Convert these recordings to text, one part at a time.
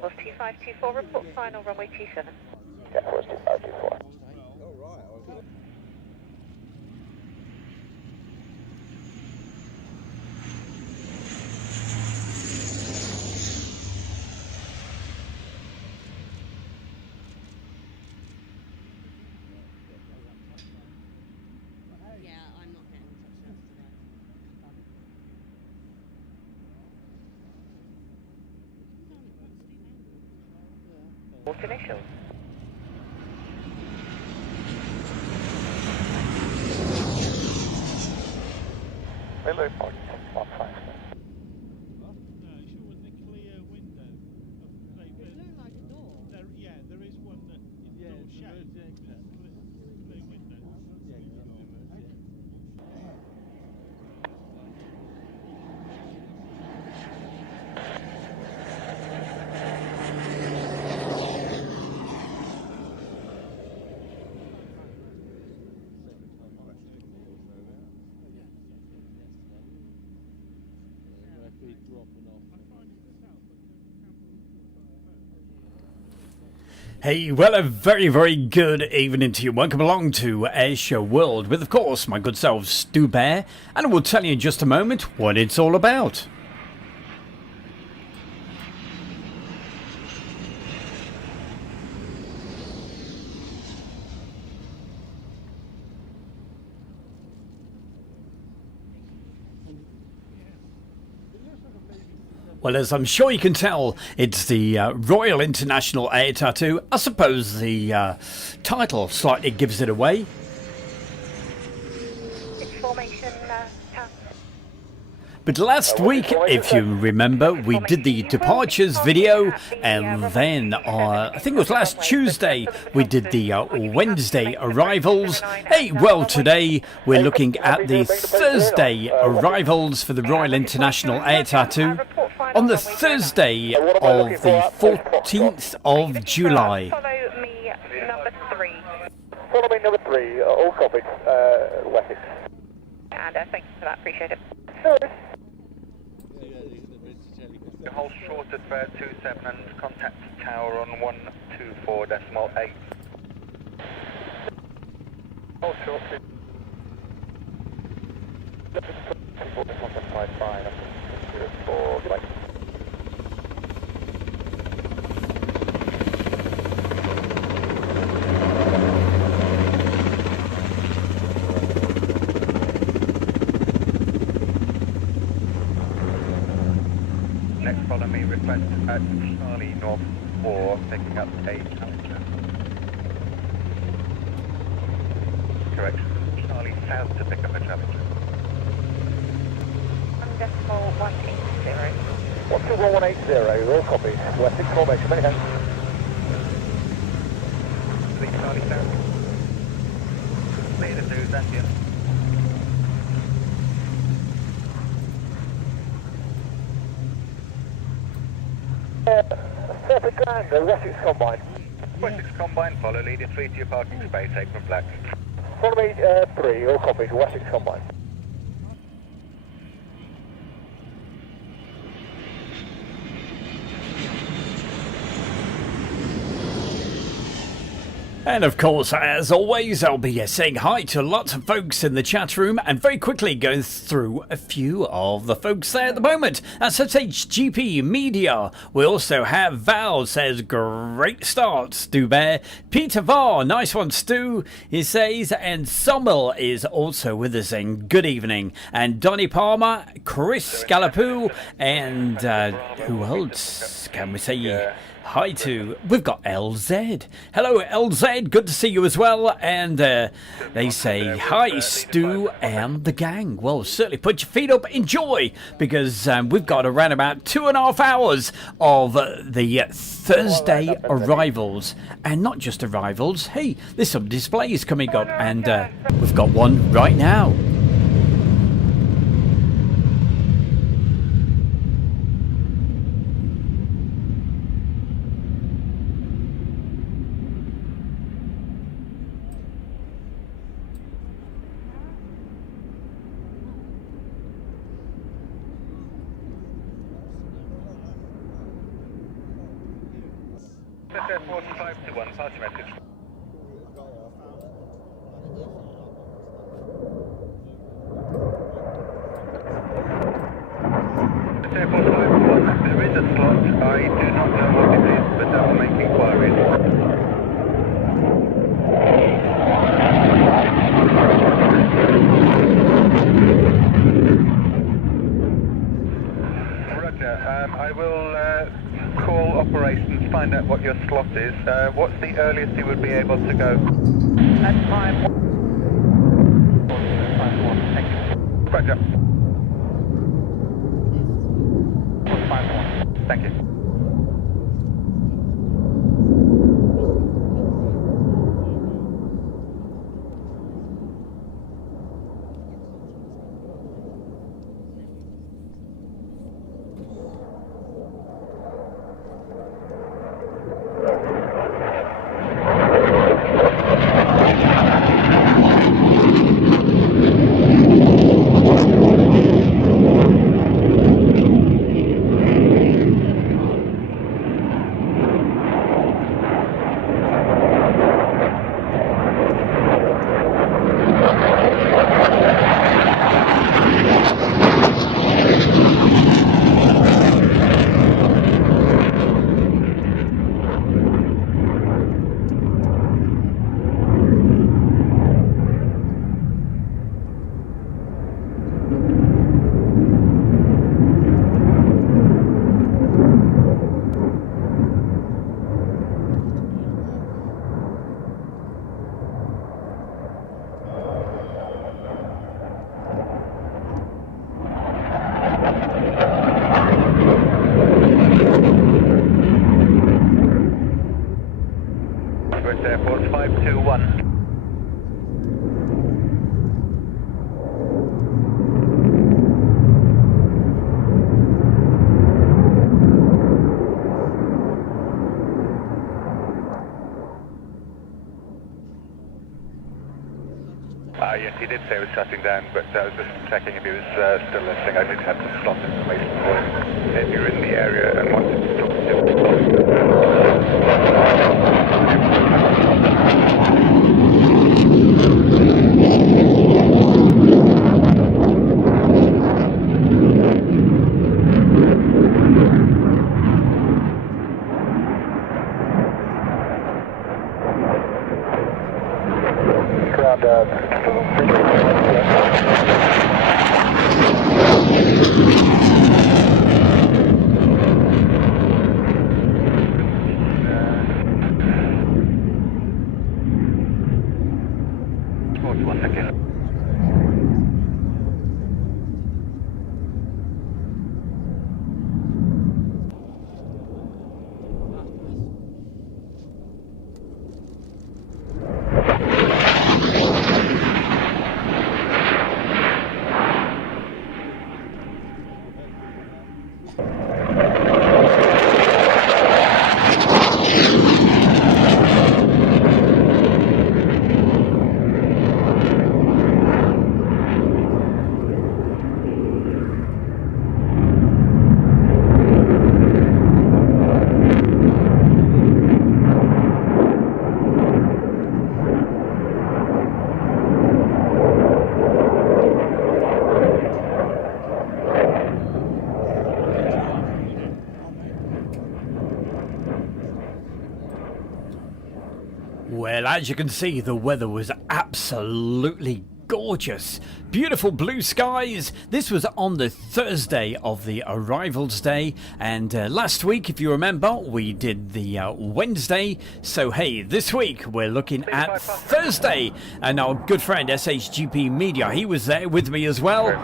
Was 2524, report final runway 27. Yeah, was 2524. What initials? Hello, point 15. Hey, well, a very, very good evening to you. Welcome along to Airshow World with, of course, my good self, Stu Bear, and I will tell you in just a moment what it's all about. Well, as I'm sure you can tell, it's the Royal International Air Tattoo. I suppose the title slightly gives it away. Information, But last week, if you remember, we did the departures video, and then I think it was last Tuesday, we did the Wednesday arrivals. Hey, well, today we're looking at the Thursday arrivals for the Royal International Air Tattoo on the Thursday of the 14th of July. Follow me, number 3. Follow me, number 3, all copied, Wessex. And thank you for that, appreciate it. Hold short at 27 and contact tower on 124.8. Hold short. 155, like. Next follow me, request at Charlie North 4, picking up a Challenger. Correction, Charlie South to pick up a Challenger. 1.180. 12180, all copied, Wessex formation, many thanks. The Charlie South. Clear to do, thank you. Perfect grand, Wessex combine. Wessex Combine, follow leader 3 to your parking space, apron black. Follow me, 3, all copied, Wessex combine. And of course, as always, I'll be saying hi to lots of folks in the chat room and very quickly going through a few of the folks there at the moment. That's HGP Media. We also have Val says, great start, Stu Bear. Peter Varr, nice one, Stu, he says. And Sommel is also with us saying good evening. And Donny Palmer, Chris Scalapoo, and who else can we say? Hi to, we've got LZ. Hello LZ, good to see you as well. And they say, hi Stu and the gang. Well, certainly put your feet up, enjoy, because we've got around about 2.5 hours of the Thursday arrivals. And not just arrivals, hey, there's some displays coming up, and we've got one right now. Airport 521, pass your message. Airport 521, there is a slot. I do not know what it is, but I will make inquiries. Roger, I will call operations, find out what your slot is. What's the earliest you would be able to go? That's fine. Thank you. Roger. 5-1. Thank you. Airport 521. Yes, he did say he was shutting down, but I was just checking if he was still listening. I did have the slot information for him if you're in the area and wanted to talk Well, as you can see, the weather was absolutely gorgeous. Beautiful blue skies. This was on the Thursday of the arrivals day, and last week, if you remember, we did the Wednesday. So hey, this week we're looking at Thursday, and our good friend SHGP Media, he was there with me as well.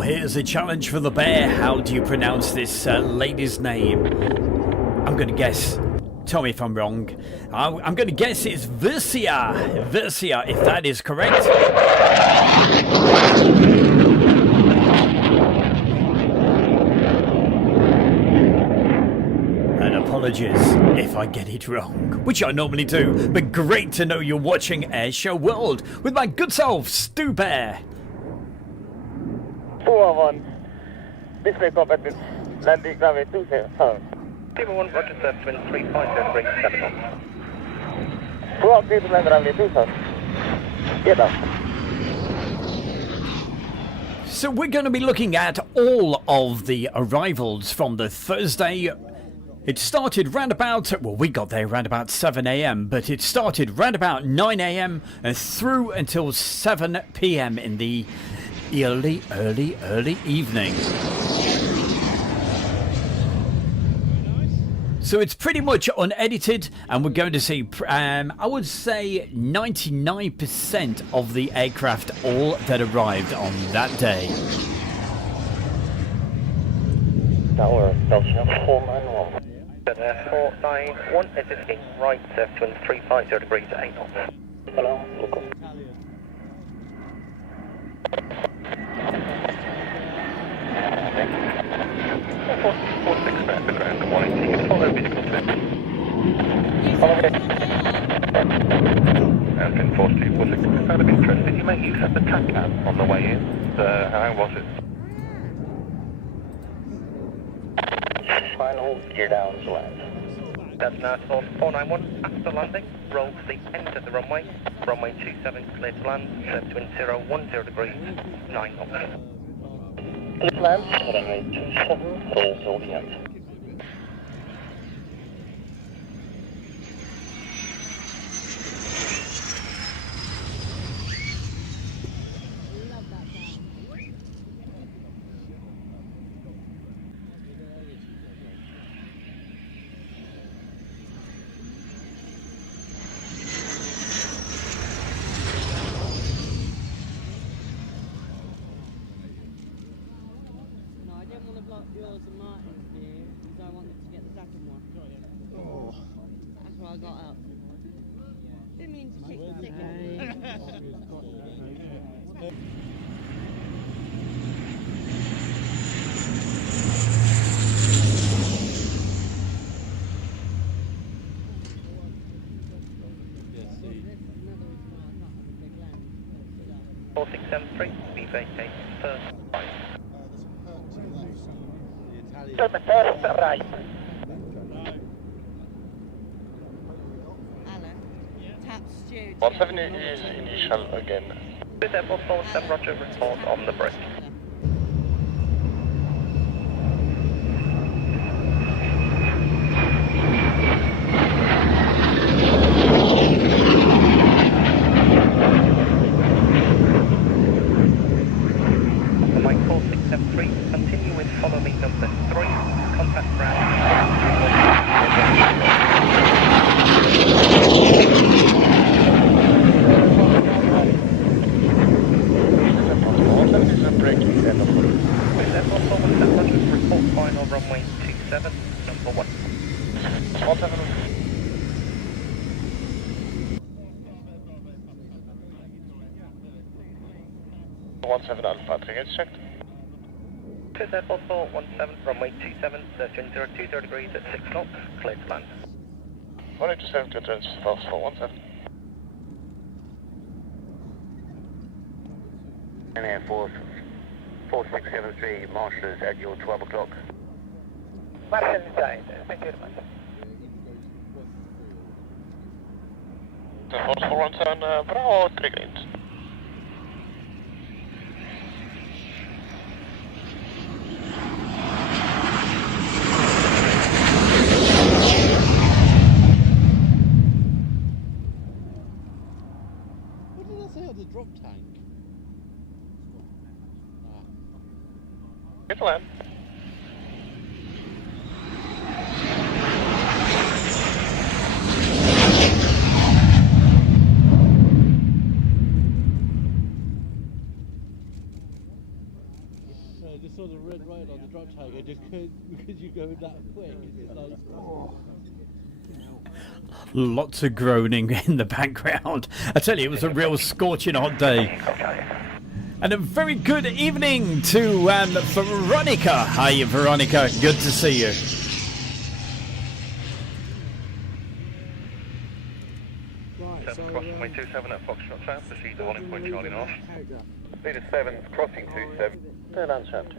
Here's a challenge for the bear. How do you pronounce this lady's name? I'm going to guess. Tell me if I'm wrong. I'm going to guess it's Versia. Versia, if that is correct. apologies if I get it wrong, which I normally do, but great to know you're watching Airshow World with my good self, Stu Bear. 201. Display compatible. Landing runway 27. 201, roger, sir, twin 350, bring 7 knots. 2 to land runway 27. Get up. So we're going to be looking at all of the arrivals from the Thursday. It started round about, well, we got there round about 7 a.m, but it started round about 9 a.m. and through until 7 p.m. in the early evening. So it's pretty much unedited, and we're going to see, I would say, 99% of the aircraft all that arrived on that day. Tower, Belgium 491. 491, assisting right, sir, twin 350 degrees, 8 knots. Hello, local. Four six at the ground, 180, follow vehicle to Follow me. American 4246. Out of interest, did you make use of the TACAB on the way in? How was it? Final gear down to land. That's now 491, after landing, roll to the end of the runway, runway 27, clear to land, set to 10 degrees, 9 knots. Clear to land, runway 27, roll till the end. Yours and Martin's beer because I wanted to get the second one. Oh. That's why I got up. Didn't mean to kick the ticket. Four six seven three, be vacate first. To the first right. Alan, tap stew. 170 is initial again. Good airport 47, roger, report on the bridge. Mike 4673, continue with follow me number 3, contact ground. 170 is a breaking end of the Good airport 47, roger, report final runway 27, number 1. 170. 17 Alpha, triggers checked. Good airport 417, runway 27, searching 020 degrees at 6 knots, clear to land. 187 to turns false 417. And Air Force 4673, marshals at your 12 o'clock. Marshal inside, thank you very much. Force 417, Bravo, triggering. The drop tank. Get to land. I just saw the red light on the drop tank. I just couldn't because you go that quick. It's like, oh. Lots of groaning in the background. I tell you, it was a real scorching hot day. And a very good evening to Veronica. Hi, Veronica. Good to see you. runway 27 at Foxtrot South, proceed to holding point Charlie North. Leader 7's crossing 27. Turn on shaft.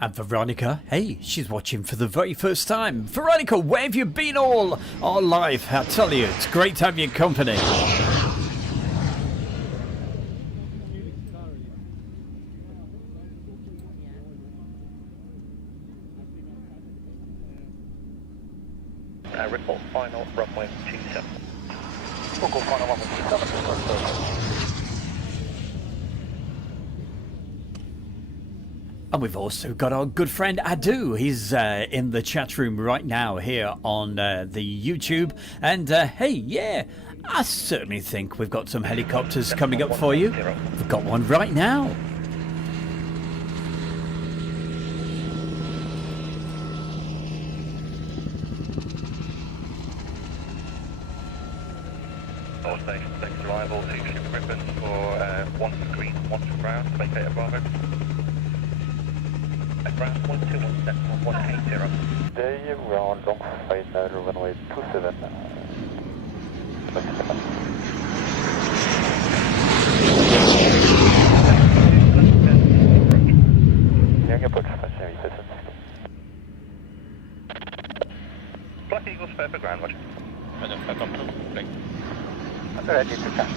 And Veronica, hey, she's watching for the very first time. Veronica, where have you been all our life? I tell you, it's great to have your company. Report final runway 27. Local final runway 27. And we've also got our good friend Adu. He's in the chat room right now here on the YouTube. And hey, yeah, I certainly think we've got some helicopters coming up for you. We've got one right now. All stations, thanks arrival, 2 ship ribbons for 1 for green, 1 for brown, vacate at Bravo. Brown 121 decimal 180. Day round long final runway 27. Young approach, Black Eagles, fair for ground, Roger. ready to catch.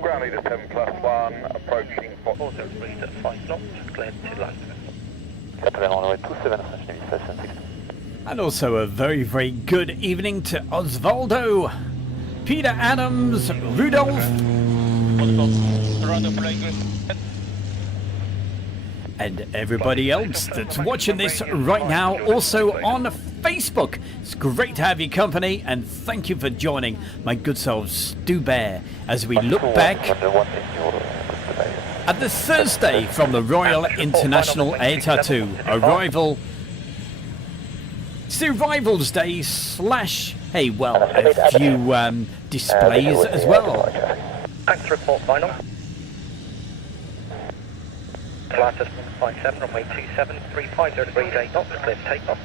Ground leader 7+1, approaching Fox. Auto breeze at 5 knots, cleared to land. And also a very, very good evening to Osvaldo, Peter Adams, Rudolph, and everybody else that's watching this right now, also on Facebook. It's great to have your company, and thank you for joining my good self Stu Bear as we look back at the Thursday from the Royal International Air Tattoo arrival. It's the Arrivals Day / hey, well, a few displays as well. Thanks, report final. Atlantis 157, runway 27, 350 degrees 8 knots, clear for takeoff.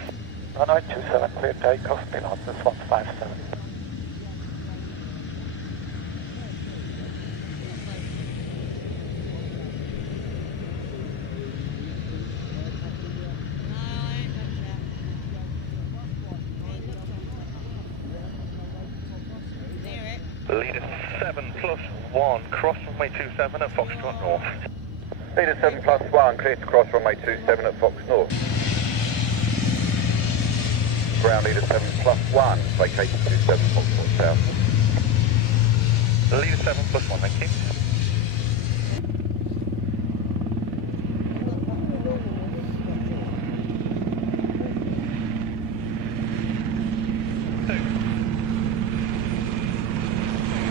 Runway 27, clear takeoff, Atlantis 157. Leader 7+1, cross runway 27 at Foxtrot North. Leader 7+1, clear to cross runway 27 at Fox North. Ground leader 7+1, vacation 27 Foxtrot South. Leader 7+1, thank you.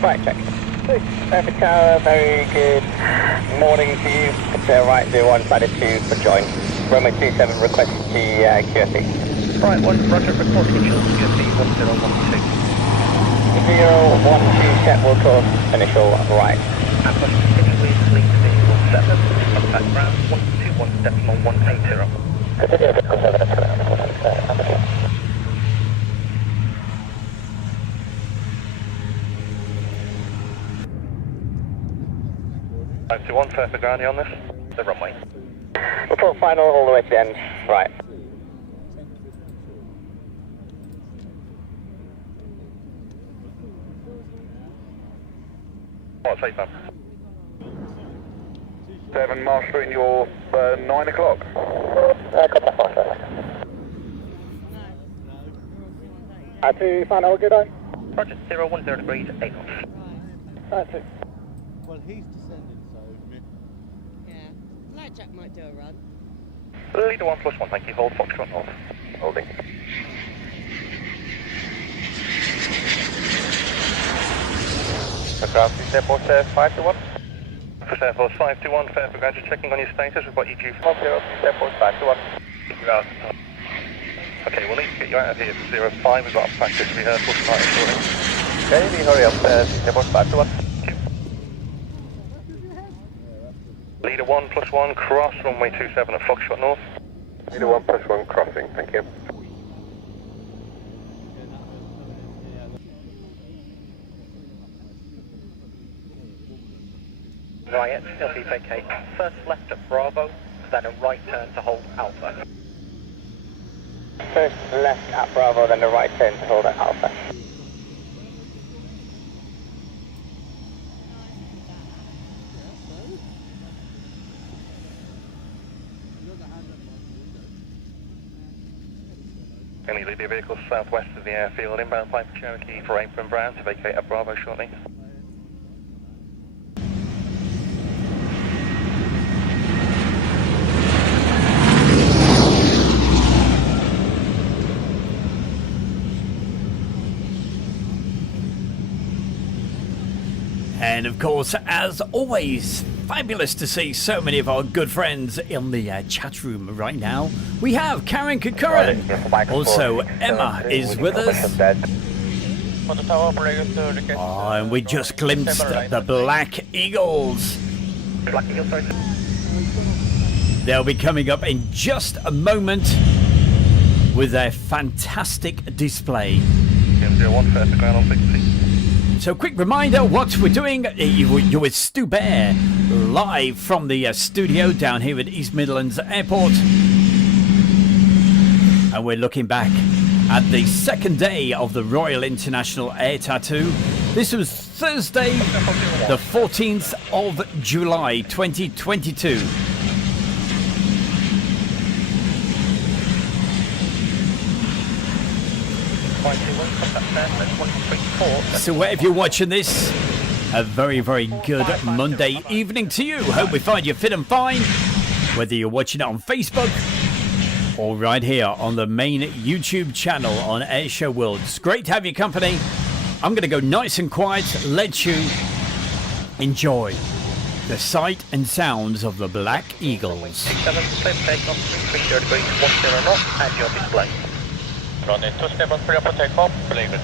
Right, check. Perfect Tower, very good morning to you. Right 01, sided 2 for join. Runway 27, request the QFE. Right 1, roger, report initial QFE 1012. 012, set will course, initial right. And continuously fleet vehicle 7, contact ground 121.180. Continue vehicle 7 at ground 180. 521, fair for ground, you on this? The runway. Report final all the way to the end. Right. What's safe, man? 7 marshalling your 9 o'clock. To final, good on. Roger, 010 degrees, 8 knots. Right. Well, he's descending, so... Yeah. Blackjack might do a run. Leader 1+1, thank you. Hold Foxtrot North. Holding. Aircraft, is airport 521? For Airforce 521, fair for ground, just checking on your status. We've got you due for... 10, airport 521. You out. Okay, we'll need to get you out of here for 05. We've got a practice rehearsal tonight. Okay, we hurry up, airport 521. 1+1 cross, runway 27 at Foxtrot North. Leader 1+1 crossing, thank you. Right, still be vacate. First left at Bravo, then a right turn to hold Alpha. First left at Bravo, then a right turn to hold at Alpha. Any leader vehicles southwest of the airfield, inbound flight for Cherokee for Airband Brown to vacate at Bravo shortly. And of course, as always, fabulous to see so many of our good friends in the chat room right now. We have Karen Kakuran. Also, Emma is with us. Oh, and we just glimpsed the Black Eagles. They'll be coming up in just a moment with their fantastic display. So quick reminder what we're doing. You're with Stu Bear, live from the studio down here at East Midlands Airport. And we're looking back at the second day of the Royal International Air Tattoo. This was Thursday, the 14th of July, 2022. So wherever you're watching this, a very, very good Monday evening to you. Hope we find you fit and fine, whether you're watching it on Facebook or right here on the main YouTube channel on Airshow World. It's great to have your company. I'm going to go nice and quiet, let you enjoy the sight and sounds of the Black Eagles. 7 clear takeoff, 30 degrees, 10 knots, and your display. Runway 27 clear for takeoff, believe it.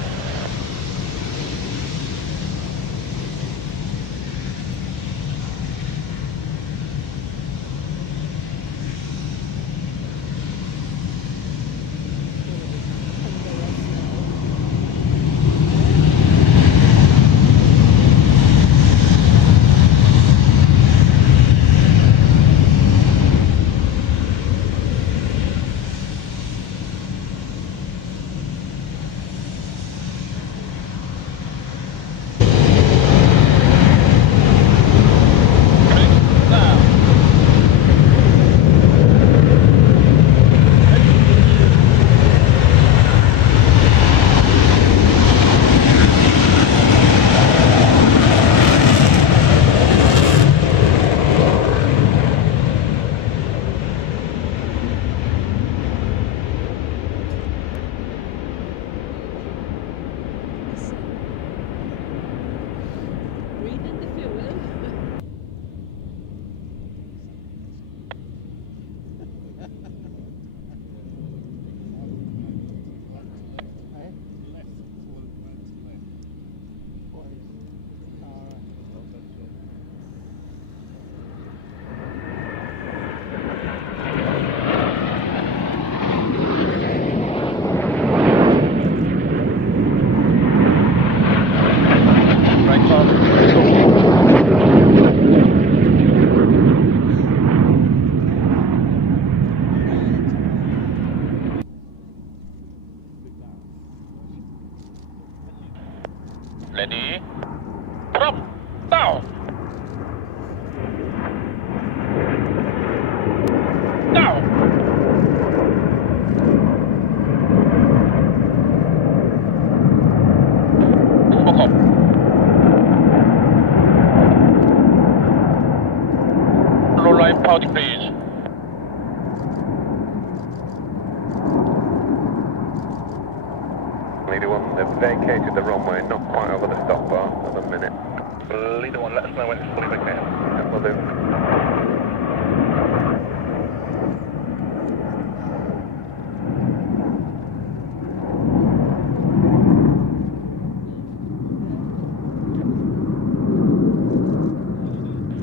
Ready? Drop! Down! Down! Smoke up. Low line pouch, please. Leader 1, they've vacated the runway, not quite over the stop bar at the minute. Leader 1, let us know when it's fully vacated. Yeah, will do.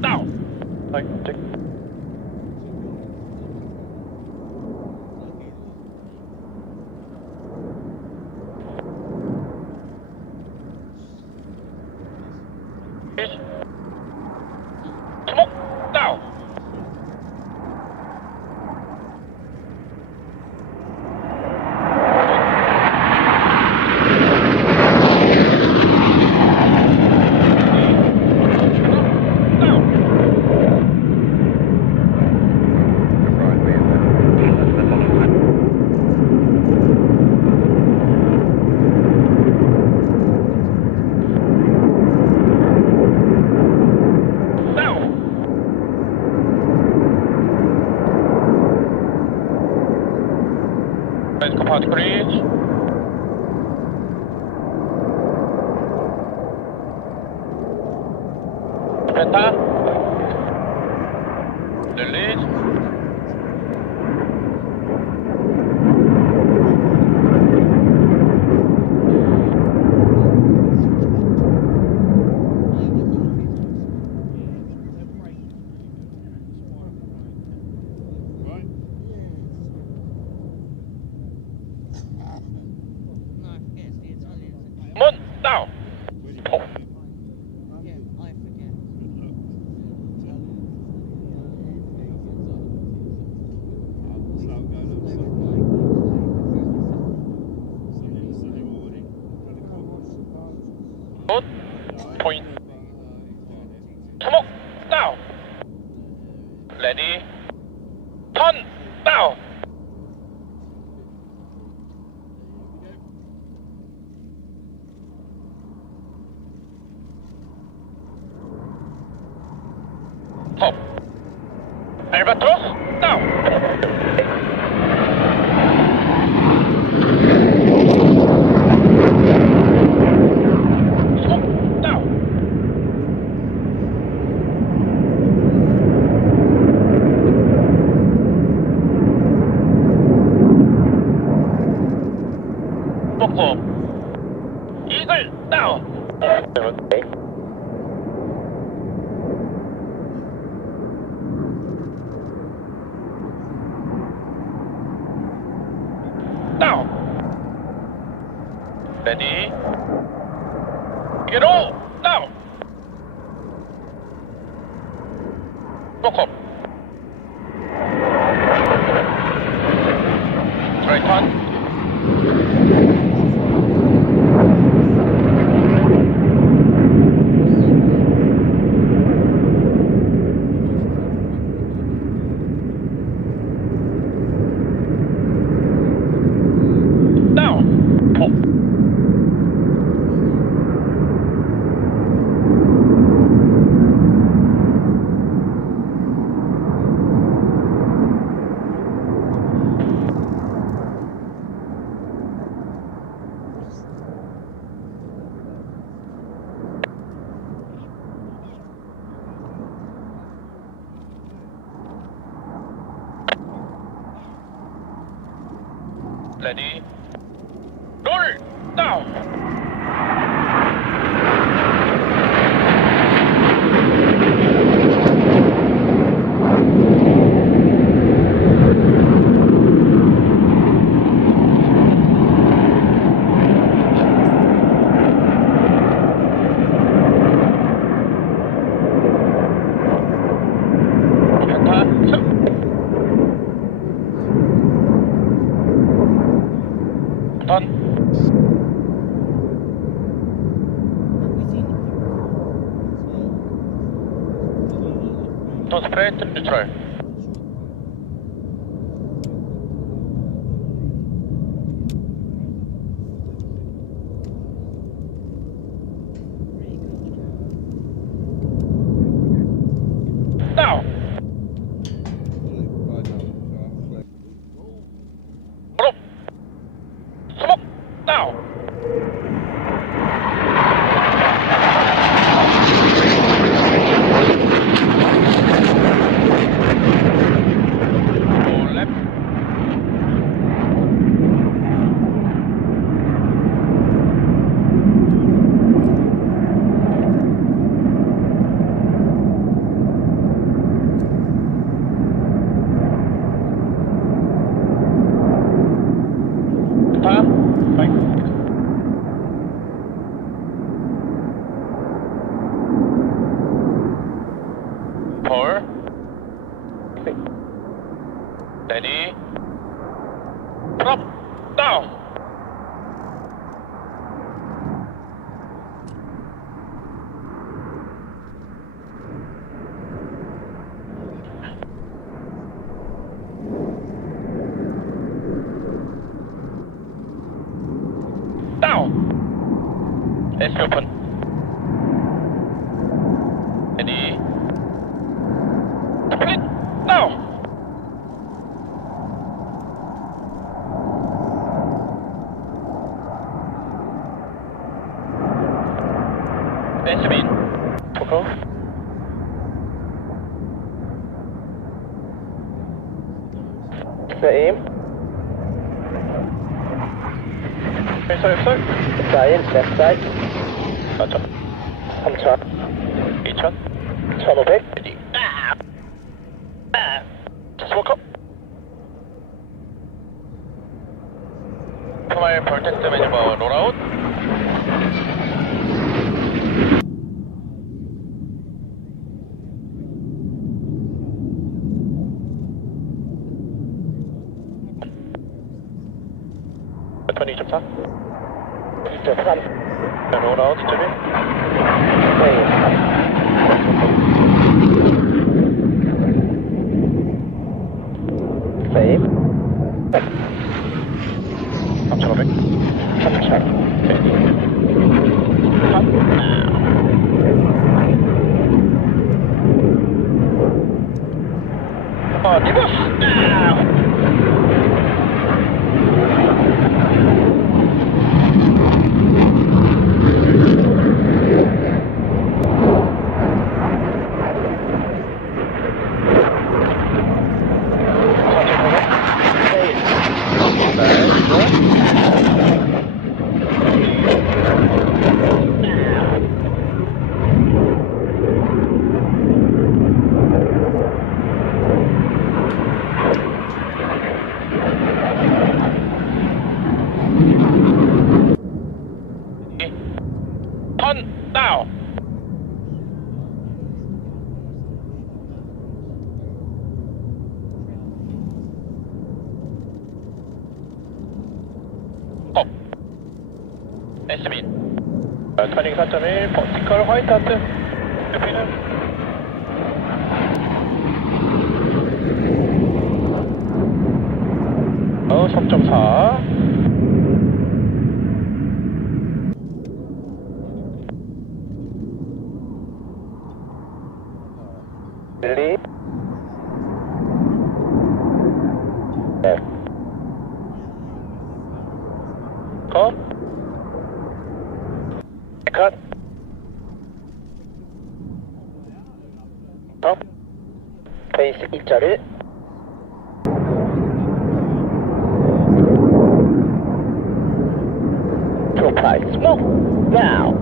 Now! Right, tick. Penta. Lily. No, I forget it's the Italians. Mon, now. Yeah, I forget. Good. Point. Smoke, now. Ready. Turn, now. Top. Albatross, now. Smoke, now. Smoke. Eagle, now. Okay. Now. Ready. Get all. Now. Look up. Straight on. Now. Top. Ready. Roll. Now. Done. Don't spray to neutral. Now. Roll. Smoke. Now. Go left. Right. Four. Ready. Drop. Down. Down. Let's open. Ready. Split. Down. Benjamin. Coco. Same. sorry. Science, left side. 3,000. 2,000. 1,500. Ready. Just walk up. Come protect the menu bar, roll out. Roll out to me. Save. 3,500. 3,000. Reverse now. Turn now. Stop. Estimate. Turning 4.1, vertical white at repeater. 3.4. Delete. Left. Come. Cut. Up. Face 이자를. Try smoke now.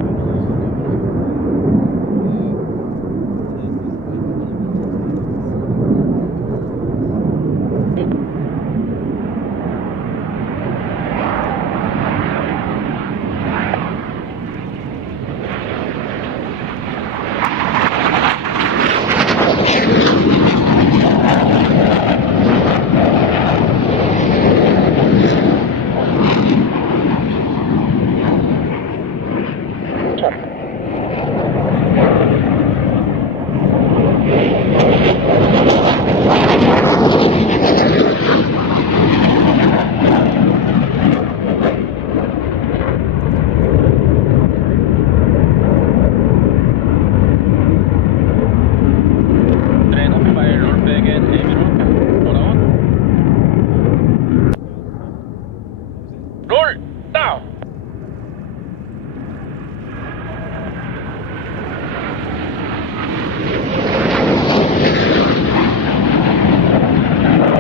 Roll now.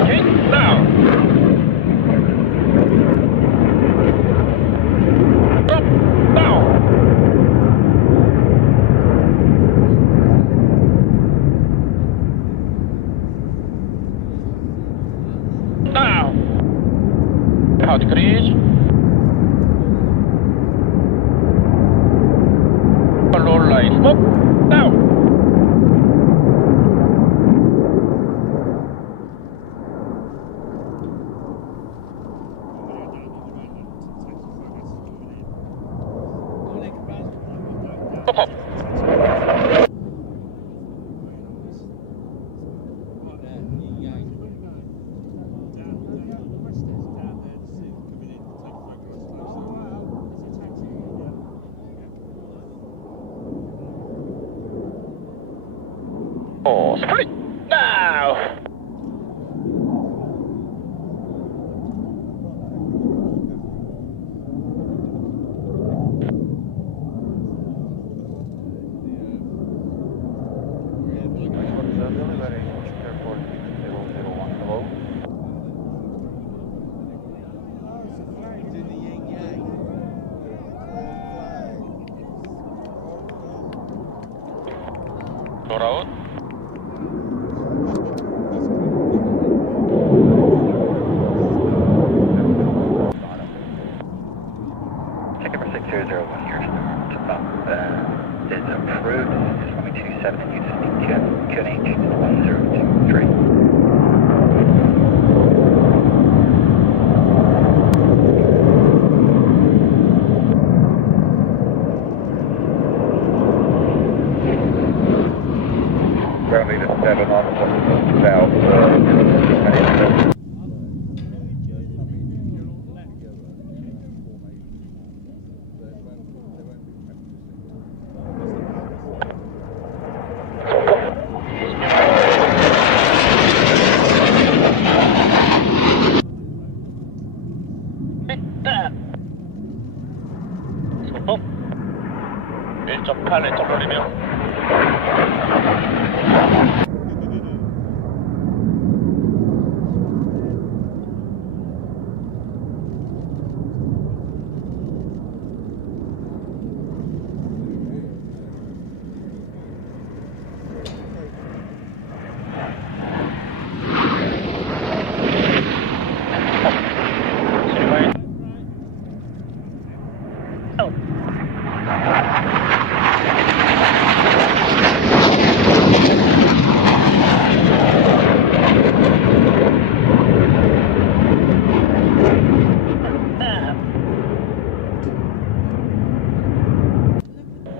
Change now. Drop now. Now. How decrease. Low line smoke now. Stop up. Oh, sprint now. 돌아온. Ticket for 6001, your start is approved. It's runway 27 and using QNH 1023. Currently the 7 on south. 소품 1.8 렌터 돌리며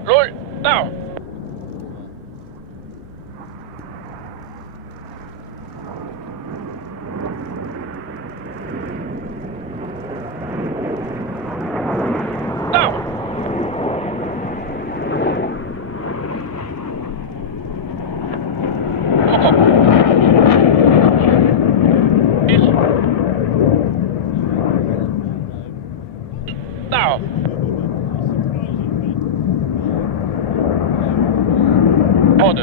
롤 다운. 다운. 다운. 포드.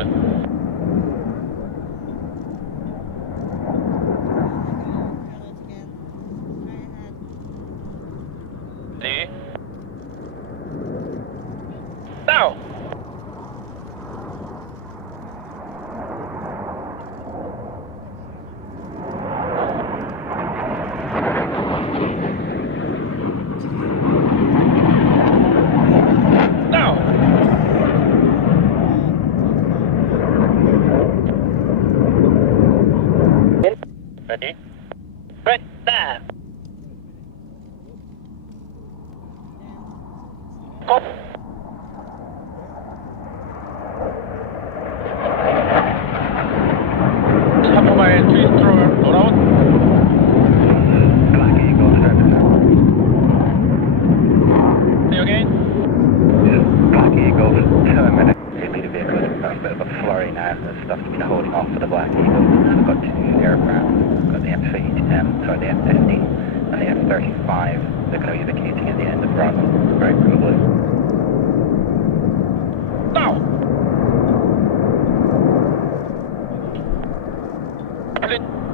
D. 다운. Ready? Right there. Pop. Samurai twist thrower, 돌아온. Black Eagle, See you again. Black Eagle, terminate. The vehicle is a bit of a flurry now. There's stuff to be holding off for the Black Eagle. We've got 2 aircraft. We've got the the F-15 and the F-35. They're going to be vacating at the end of Bravo. Very probably. Now!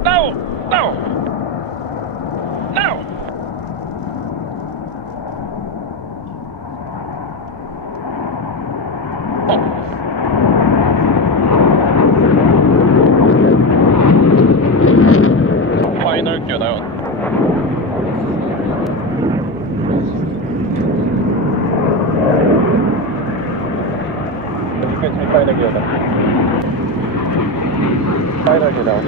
Now! Now! Now! Final countdown. Final countdown. Final countdown.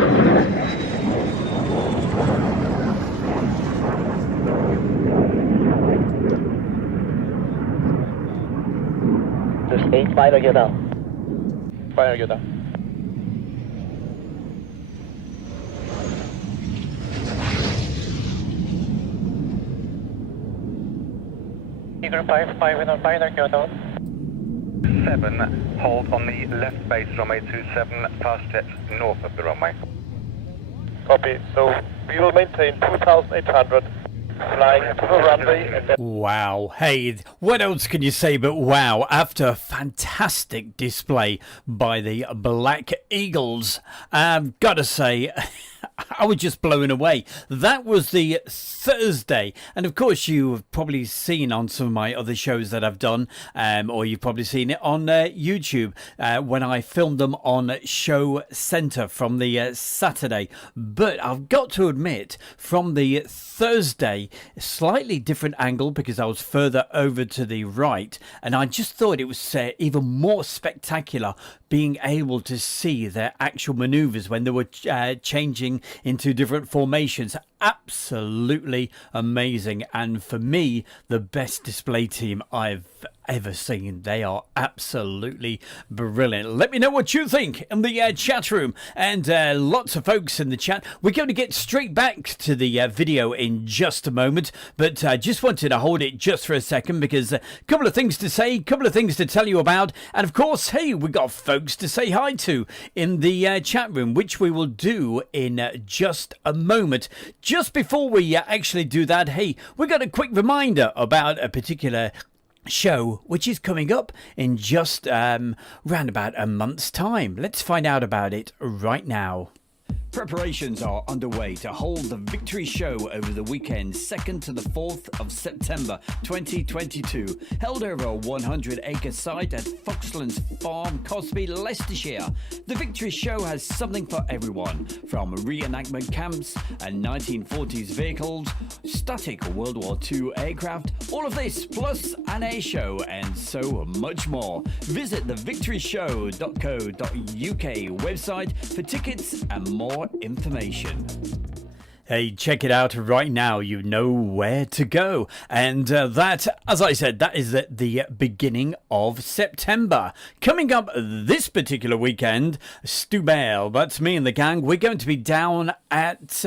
Just 8 final countdown. Final countdown. Either 5 in a final countdown. 7, hold on the left base runway 27, fast jets north of the runway. Copy. So we will maintain 2,800 flying to the runway and then Wow. Hey, what else can you say but wow? After a fantastic display by the Black Eagles, gotta say, I was just blown away. That was the Thursday. And of course, you've probably seen on some of my other shows that I've done, or you've probably seen it on YouTube when I filmed them on Show Centre from the Saturday. But I've got to admit, from the Thursday, slightly different angle because I was further over to the right, and I just thought it was even more spectacular being able to see their actual maneuvers when they were changing into different formations. Absolutely amazing, and for me, the best display team I've ever seen. They are absolutely brilliant. Let me know what you think in the chat room, and lots of folks in the chat. We're going to get straight back to the video in just a moment, but I just wanted to hold it just for a second because a couple of things to say, a couple of things to tell you about, and of course, hey, we got folks to say hi to in the chat room, which we will do in just a moment. Just before we actually do that, hey, we got a quick reminder about a particular show which is coming up in just round about a month's time. Let's find out about it right now. Preparations are underway to hold the Victory Show over the weekend, 2nd to the 4th of September 2022, held over a 100-acre site at Foxlands Farm, Cosby, Leicestershire. The Victory Show has something for everyone, from reenactment camps and 1940s vehicles, static World War II aircraft, all of this plus an air show and so much more. Visit the victoryshow.co.uk website for tickets and more information. Hey, check it out right now. You know where to go. And that, as I said, that is the beginning of September. Coming up this particular weekend, Stubale, that's me and the gang, we're going to be down at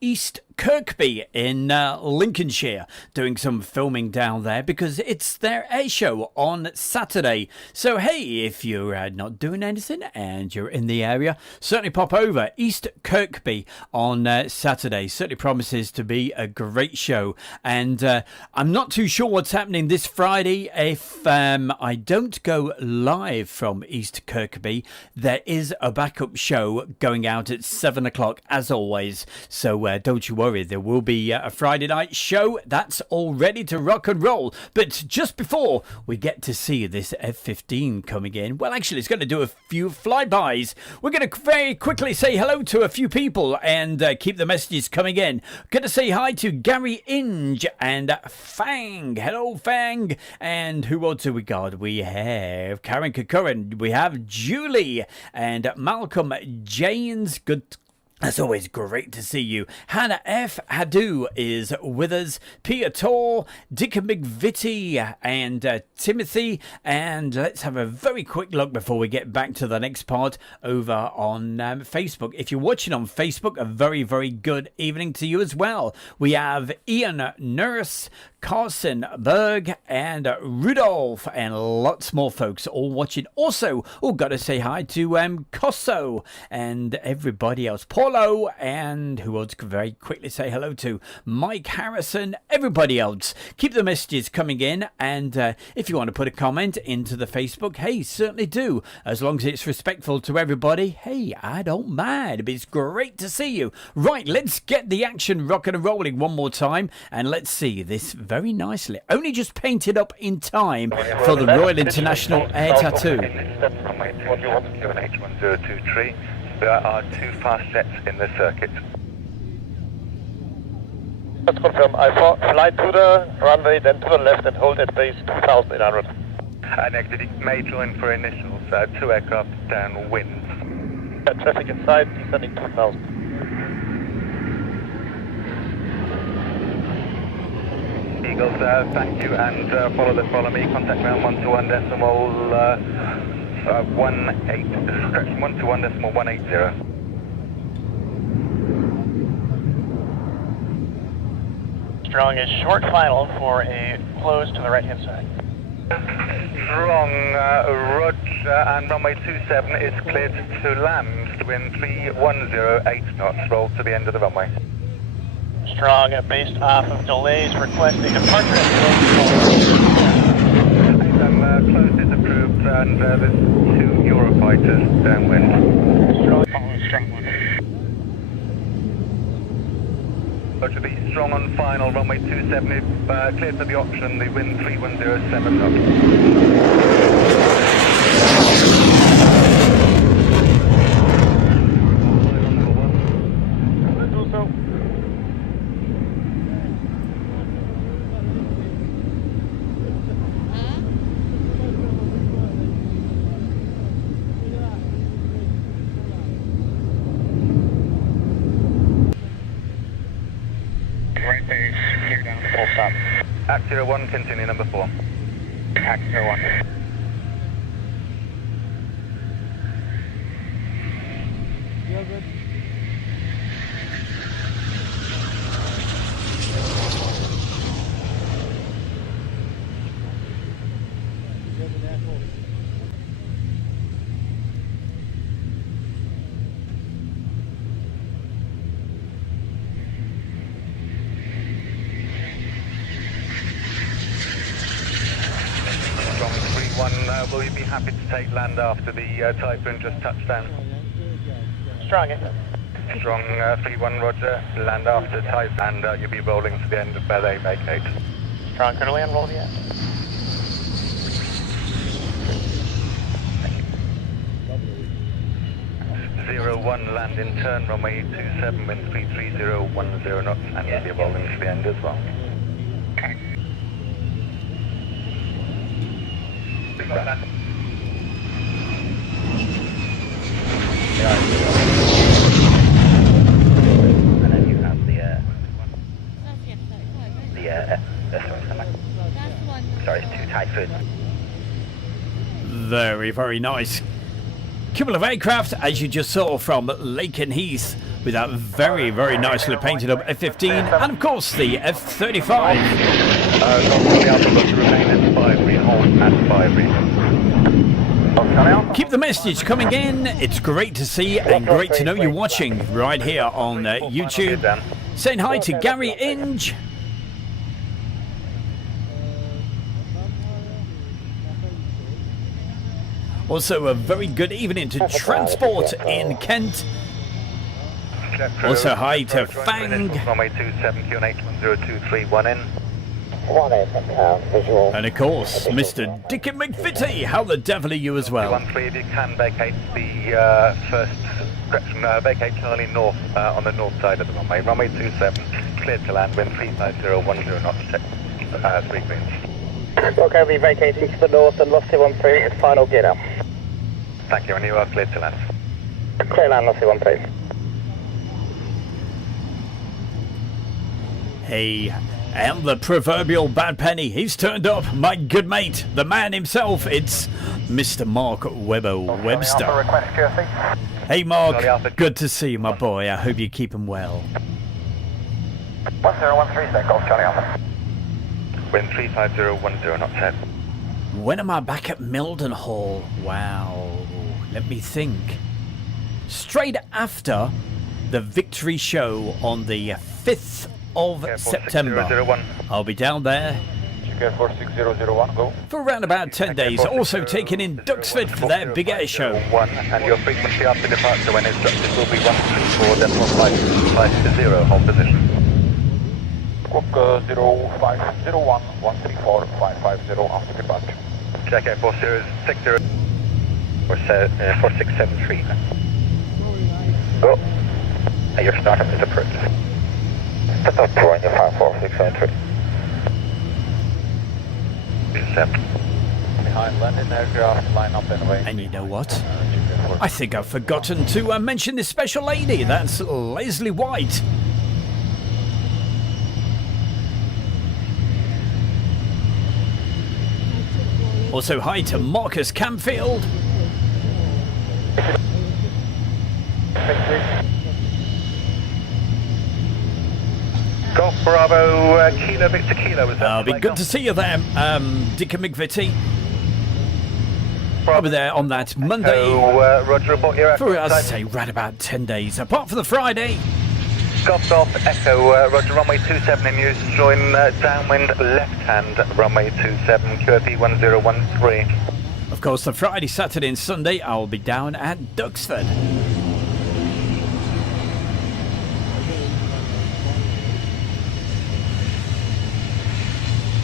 East Kirkby in Lincolnshire, doing some filming down there because it's their air show on Saturday. So hey, if you're not doing anything and you're in the area, certainly pop over East Kirkby on Saturday. Certainly promises to be a great show, and I'm not too sure what's happening this Friday. If I don't go live from East Kirkby, there is a backup show going out at 7 o'clock as always, so don't you worry, there will be a Friday night show that's all ready to rock and roll. But just before we get to see this F-15 coming in, well, actually, it's going to do a few flybys. We're going to very quickly say hello to a few people and keep the messages coming in. Going to say hi to Gary Inge and Fang. Hello, Fang. And who else have we got? We have Karen Kakurin. We have Julie and Malcolm Janes. Good. As always, great to see you. Hannah F. Hadu is with us. Pia Tor, Dick McVitie, and Timothy. And let's have a very quick look before we get back to the next part over on Facebook. If you're watching on Facebook, a very, very good evening to you as well. We have Ian Nurse, Carson Berg, and Rudolph, and lots more folks all watching. Also, got to say hi to Kosso and everybody else. Paulo, and who else could very quickly say hello to? Mike Harrison, everybody else. Keep the messages coming in, and if you want to put a comment into the Facebook, hey, certainly do. As long as it's respectful to everybody, hey, I don't mind. It's great to see you. Right, let's get the action rocking and rolling one more time, and let's see this very nicely. Only just painted up in time for the Royal International Air Tattoo. H1023. There are 2 fast jets in the circuit. let's confirm. I4, fly to the runway, then to the left and hold at base 2800. Negative, may join for initials. 2 aircraft downwind. Traffic inside, descending 2000. Eagles, thank you, and follow me. Contact ground 121.180. Strong is short final for a close to the right hand side. Strong, Roger, and runway 27 is cleared to land. Wind 3108 knots, roll to the end of the runway. Strong, based off of delays, requesting departure at Close is approved, and there's 2 Eurofighters downwind. Strong, strong 1. Roger, be strong on final, runway 27, if cleared for the option, the wind 3107 knots. Right base, clear down, full stop. Act 01, continue number 4. Act 01. Strong 3-1, will you be happy to take land after the Typhoon just touched down? Strong, Strong 3-1, roger, land after Typhoon, and you'll be rolling to the end of ballet vacate. Strong, could land roll yet? 01, land in turn, runway 27, wind 33010 knots, and you'll be rolling to the end as well. And then you have sorry, it's 2 Typhoons. Very, very nice. Couple of aircraft, as you just saw from Laken Heath, with that very, very nicely painted up F-15, and of course the F-35. Keep the message coming in. It's great to see and great to know you're watching right here on YouTube. Saying hi to Gary Inge. Also, a very good evening to Transport in Kent. Also, hi to Fang. Runway 27, QNH 10231 in. And of course, Mr. Dickon McVitie. How the devil are you as well? 13, if you can vacate the first correction, vacate Charlie North on the north side of the runway. Runway 27, cleared to land, wind 35010 knots, check 3 greens. Okay, we're vacating to the north and Lofty 13 is final gear now. Thank you, and you are cleared to land. Clear land, Lofty 13. Hey, and the proverbial bad penny. He's turned up, my good mate, the man himself. It's Mr. Mark Webster. Hey, Mark. Good to see you, my boy. I hope you keep him well. 1013, then Golf Charlie Alpha. Wind 35010 knots head. When am I back at Mildenhall? Wow. Let me think. Straight after the Victory Show on the 5th of September. I'll be down there 4601, go. for around about 10 days. Also taking in Duxford for their big air show. And your frequency after departure when instructed will be 134.550, hold position. Squawk 0501 134550 after departure. Check out 4060 or 4673. Go. Your startup is approved. Set up to range 54673. 7. Behind landing aircraft, line up and away. And you know what? I think I've forgotten to mention this special lady. That's Leslie White. Also, hi to Marcus Camfield. Golf Bravo, Kilo Victor Kilo. Was that I'll be good to see you there, Dickon McVitie. Over there on that Monday. Roger, report your For, as I say, right about 10 days. Apart from the Friday. Golf Echo, Roger, runway 27 in use, join downwind left-hand, runway 27, QFE 1013. Of course, the Friday, Saturday and Sunday, I'll be down at Duxford.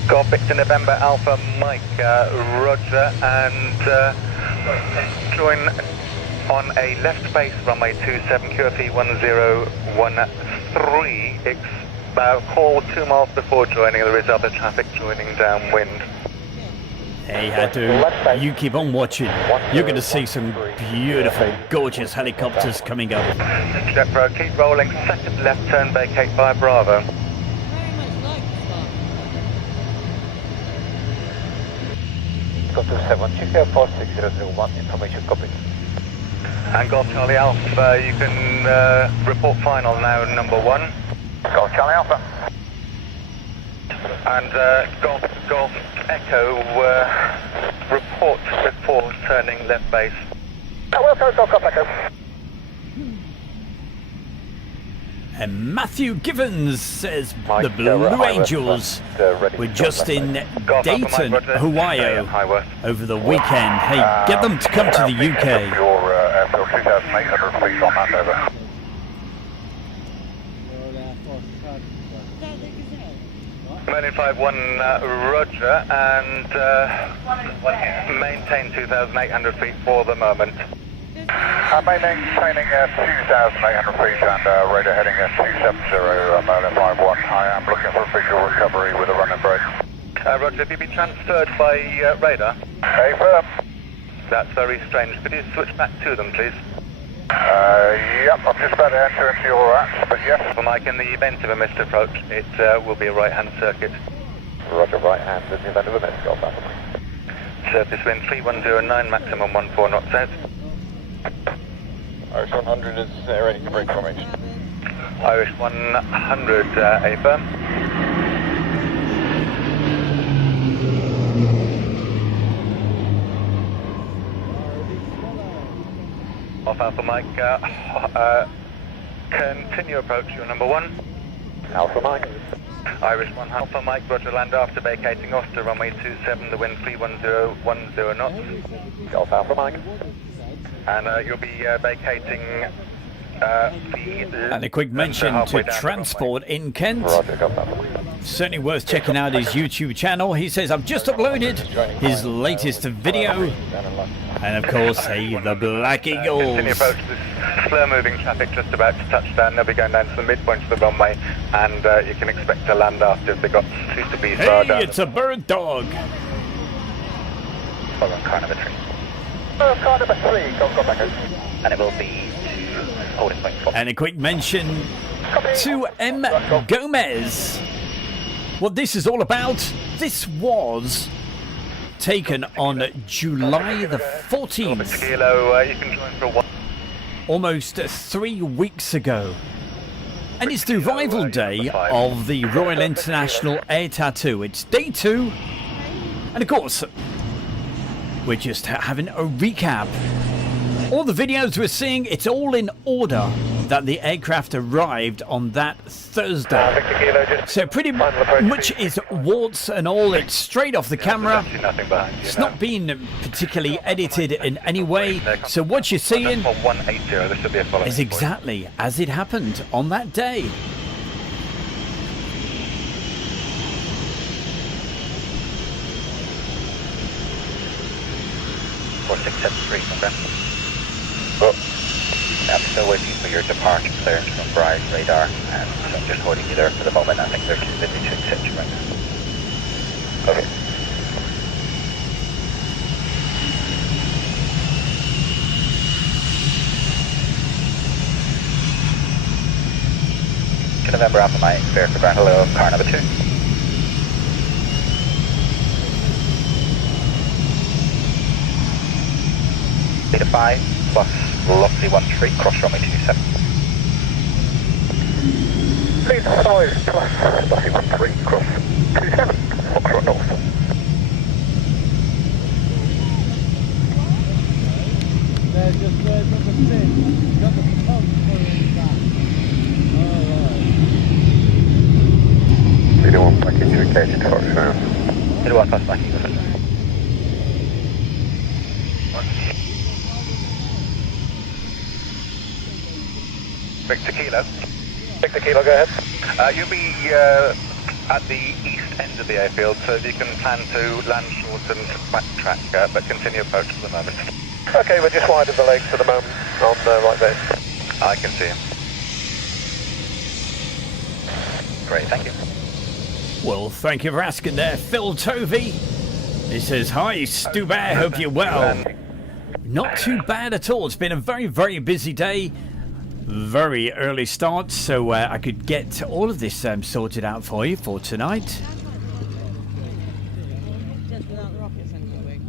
Golf Victor November Alpha Mike, Roger, and join on a left base runway 27 QFE 1013. It's call 2 miles before joining. There is other traffic joining downwind. Hey, Hadu, you keep on watching. You're going to see some beautiful, gorgeous helicopters coming up. Jetbro, keep rolling. Second left turn, vacate by Bravo. Very much like the start. Go to 7, information copy. And Golf Charlie Alpha, you can report final now, number 1. Golf Charlie Alpha. And Golf Echo, report before turning left base. Golf Echo. And Matthew Givens says the Blue Angels were just in Dayton, Hawaii over the weekend. Hey, get them to come to the UK. Your airfield 2,800 feet on that over. Merlin 5-1, Roger, and maintain 2,800 feet for the moment. Maintaining 2,800 feet and radar heading 270, Merlin 5-1. I am looking for a visual recovery with a running brake. Roger, have you been transferred by radar? Affirm. That's very strange. Could you switch back to them, please? Yep, I'm just about to enter into your apps, but yes. Well, Mike, in the event of a missed approach, it will be a right-hand circuit. Roger, right hand in the event of a missed Golf Alpha. Surface wind 3109, maximum 14 knots out. Irish 100 is ready to brake formation. Irish 100, affirm. Off Alpha Mike, continue approach, your number 1. Alpha Mike. Irish 1 Alpha Mike, Roger, land after vacating off to runway 27, the wind 31010 knots. Golf Alpha Mike. And you'll be vacating And a quick mention to Transport in Kent. Roger, Golf Alpha Mike. Certainly worth checking out his YouTube channel. He says, I've just uploaded his latest video. And of course, hey, the Black Continue Eagles. approach this slow-moving traffic just about to touch down. They'll be going down to the midpoint of the runway, and you can expect to land after if they've got suitably far Hey, down. it's a bird dog. Following car number 3. Car number 3, Golf Echo. And it will be to holding point 4. And a quick mention to M. Gomez. What this is all about, this was taken on July the 14th, Kilo, you can join for 1. almost 3 weeks ago. And it's the arrival day of the Royal International Air Tattoo. It's day 2. And of course, we're just having a recap. All the videos we're seeing, it's all in order that the aircraft arrived on that Thursday. So pretty much is warts and all. It's straight off the camera. It's not been particularly edited in any way. So what you're seeing is exactly as it happened on that day. 4673, okay. I'm still waiting for your departure clearance from Bride radar, and I'm just holding you there for the moment. I think they're too busy to accept you right now. Okay. To November Alpha Mike, clear for ground, hello, car number 2. Beta 5 plus Lovely 13, cross runway 27. Beta 5 plus Lovely 13, cross 27, Foxtrot North. They're just number 6. Got the pump going back. Alright. Leader 1 back into engaged Foxtrot. Leader 1 fast back, go for it. Victor Kilo. Victor Kilo, go ahead. You'll be at the east end of the airfield, so you can plan to land short and backtrack, but continue approach for the moment. Okay, we're just wide of the legs at the moment on the right there. I can see him. Great, thank you. Well, thank you for asking there, Phil Tovey. He says, hi, Stu Bear, hope you're well. Not too bad at all. It's been a very, very busy day. Very early start, so I could get all of this sorted out for you for tonight. Just without the rocket sensor wing.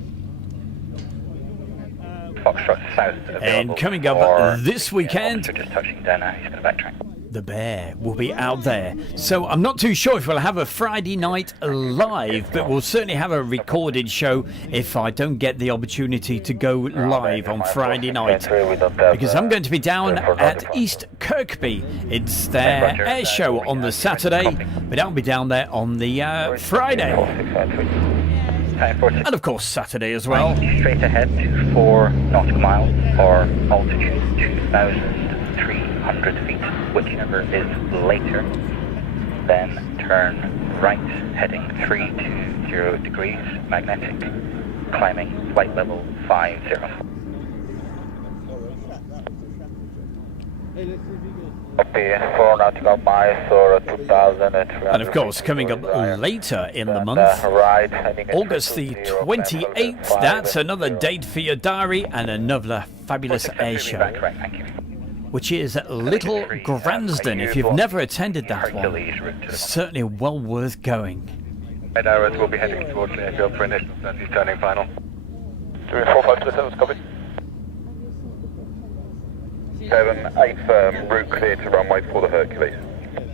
Foxtrot south. And coming up this weekend, Just touching down now, he's going to backtrack. the Bear will be out there. So I'm not too sure if we'll have a Friday night live, but we'll certainly have a recorded show if I don't get the opportunity to go live on Friday night. Because I'm going to be down at East Kirkby. It's their air show on the Saturday, but I'll be down there on the Friday. And of course Saturday as well. Straight ahead to 4 nautical miles for altitude 2,300 feet, whichever is later. Then turn right, heading 320 degrees, magnetic, climbing flight level 50. Copy, 4 nautical miles or 2,300. And of course, coming up later in the month, Right, heading August the 28th, that's another date for your diary and another fabulous air show, Correct, thank you. which is Little Gransden. If you've never attended that one, certainly well worth going. Red arrows will be heading towards the airfield for initial Sunday turning final. 457, copy. 7-8 firm, route clear to runway for the Hercules.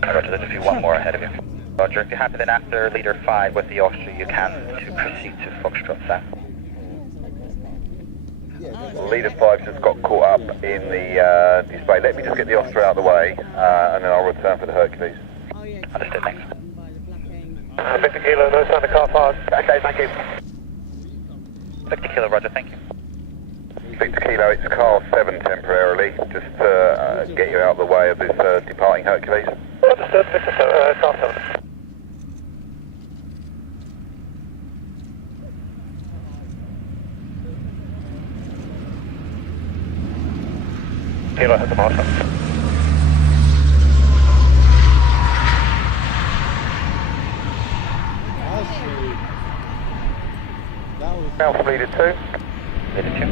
Roger, there's a few one more ahead of you. Roger, if you're happy then after leader 5 with the Austria, you can to proceed to Foxtrot South. Leader 5 just got caught up in the display. Let me just get the Austria out of the way, and then I'll return for the Hercules. Oh yeah. Understood, thanks. By the black aim. Victor Kilo, no sound of car fast. Okay, thank you. 50 kilo, Roger, thank you. Victor Kilo, it's car 7 temporarily, just to get you out of the way of this departing Hercules. Understood, Victor, car 7. Kilo has the master. That was Now from leader 2. Leader 2.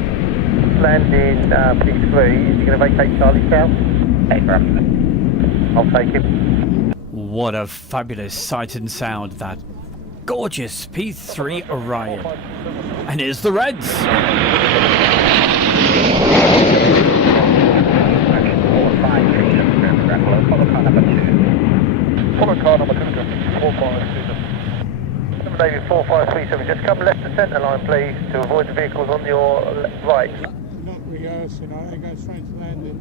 Landing P3, is he going to vacate Charlie South? Affirmative. I'll take him. What a fabulous sight and sound, that gorgeous P3 Orion. And here's the Reds. 4537, follow car number 2. Follow car number 2, 4537. Number David 4537, just come left the centre line please, to avoid the vehicles on your right. not rehearsing, I think I go straight to landing.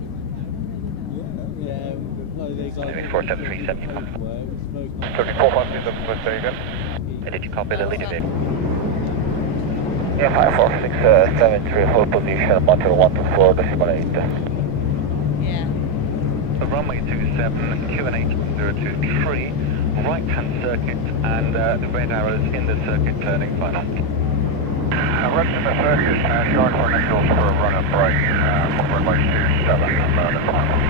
Yeah, no, they got... Maybe 4737, you copy. 4537, there you go. Did you copy the leader vehicle? Yeah, 5467, hold position, Mountain 124, decimal 8. Yeah. The runway 27, QNH 023, right-hand circuit, and the red arrows in the circuit turning final. Right in the circuit, short for initials for a run and break, for runway 27, turning final.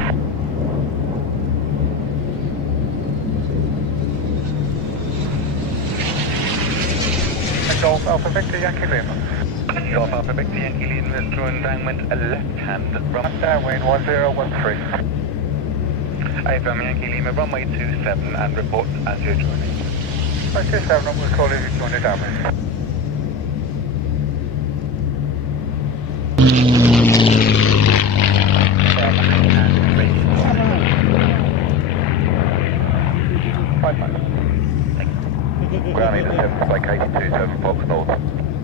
Golf Alpha Victor Yankee Lima. Golf Alpha Victor Yankee Lima is drawing downwind left-hand run. Downwind 1013. AFM Yankee Lima, runway 27, and report as you're joining. 27, I'm going to call you if you join the downwind. Grounding to 7, flight 82, Fox North.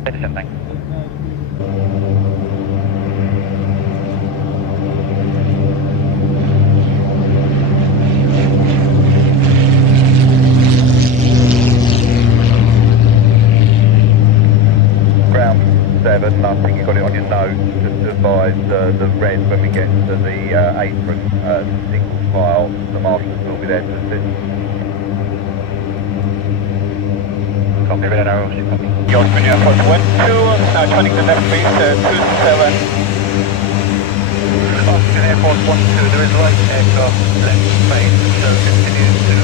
37, thanks. 11, I think you've got it on your notes, just to advise the red when we get to the apron single file, the marshals will be there to assist. Copy, red arrow. Austrian Air Force 12, turning the left base 27. Austrian Air Force 12, there is light aircraft left space, so continue to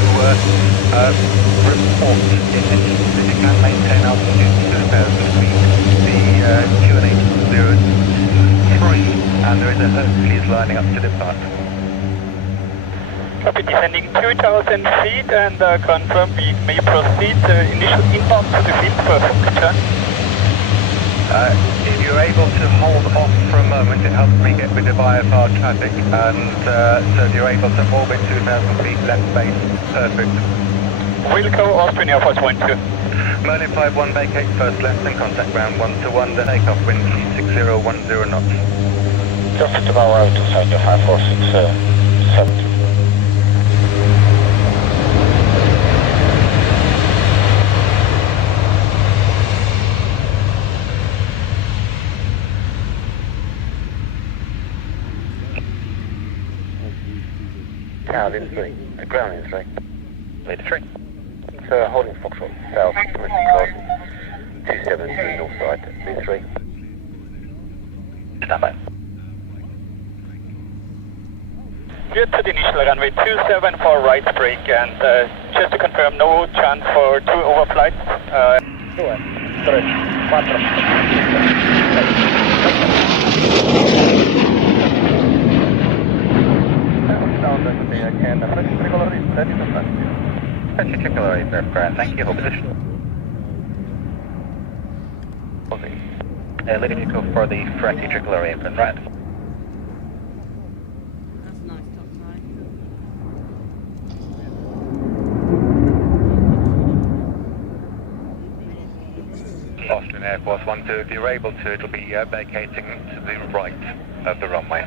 report in if you can maintain altitude 2,000 feet. The QNH 03, and there is a Hercules lining up to depart. Copy, descending 2,000 feet and confirm we may proceed initial inbound to the field for hook turn. If you're able to hold off for a moment, it helps me get rid of IFR traffic, and so if you're able to orbit 2,000 feet left base, perfect. Wilco, Austrian Air Force 12. Merlin 51, vacate first left and contact ground 121, then take off wind 36010 knots. Just about out to side your 546 70. Ground in 3. Ground in 3. Leader 3. So holding Foxtrot South, permission card 273 north side, lead 3. Stand by. Clear to the initial runway 27 for right brake, and just to confirm, no chance for 2 overflights. 2, 3, 4. Particular aircraft, thank you, hold position. Leading vehicle for the Frankie tricolor apron, right. That's a nice top side. Austrian Air Force 12, if you're able to, it'll be vacating to the right of the runway.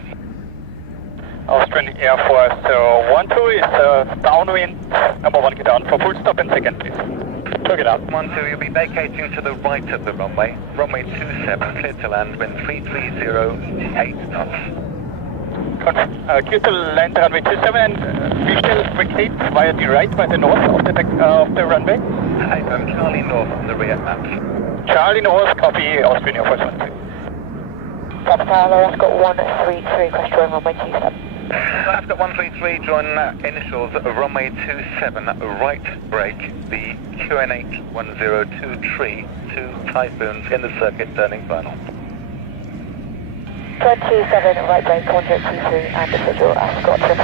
Austrian Air Force 12 is downwind. Number 1, get down for full stop in second, please. 2, get down. 12, you'll be vacating to the right of the runway. Runway 27, clear to land, wind 3308 knots. Clear to land runway 27, and we shall vacate via the right, by the north of the runway. Hey, Charlie North on the rear maps. Charlie North, copy, Austrian Air Force 12. Papa Paolo, I've got 133, crash join runway 27. I've got 133, join initials runway 27, right brake, the QNH 1023, 2 Typhoons in the circuit turning final. 27, right brake, 1023, and official Ascot 23.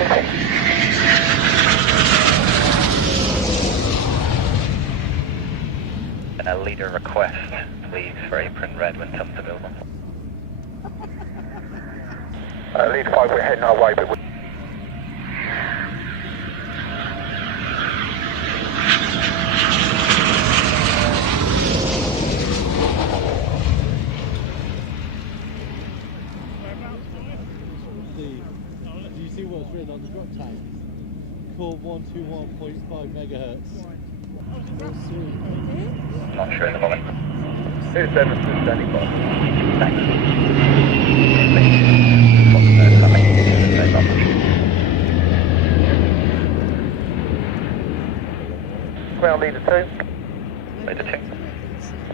And a leader request, please, for apron red when comes available. Lead 5, we're heading our way, but we're... Do you see what's written on the drop tag? Core 121.5 megahertz. Not sure at the moment. 27 to standing by. Ground leader 2. Leader 2.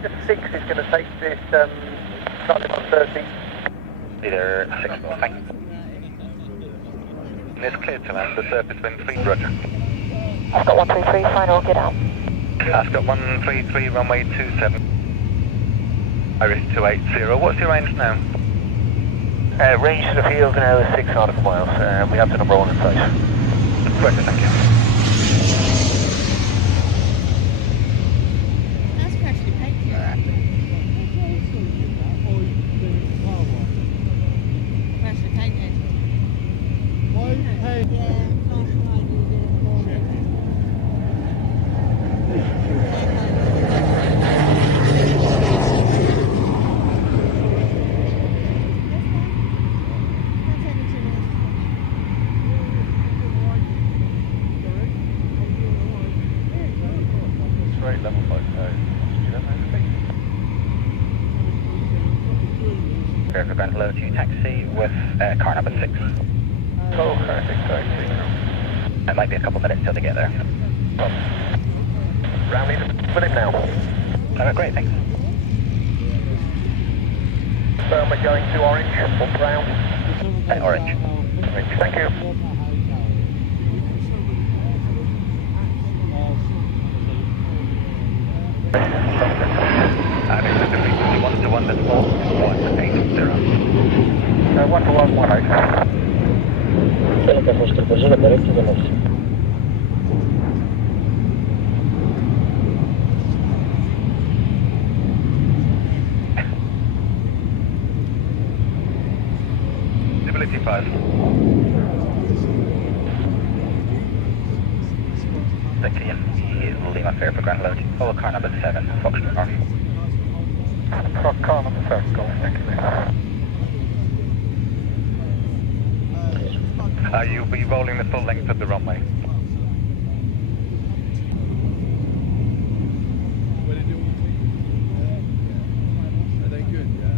Just 6 is going to take this starting on 30. Leader 6, thank you. And it's clear to land, the surface wind 3, roger. I've got 133, final, get out. I've got 133, runway 27. Iris 280, what's your range now? Range to the field now is 6 nautical miles. We have the number 1 in sight. Roger, thank you. That's freshly painted. Freshly painted. Why paint? Yeah, last night we did it for me. Clear for ground hello to taxi with car number 6. Oh, car 6, taxi. It might be a couple minutes till they get there. Ground leader with him now. Great, thanks. We're going to orange or brown? Orange. Orange, thank you. It's a 1-to-1 decimal 180. 1-to-1, 180. Stability 5. Thank you. Lima Fair for ground hello to car number 7, Foxtrot North. Car number 7, golf, thank you. You'll be rolling the full length of the runway. Are they good, yeah?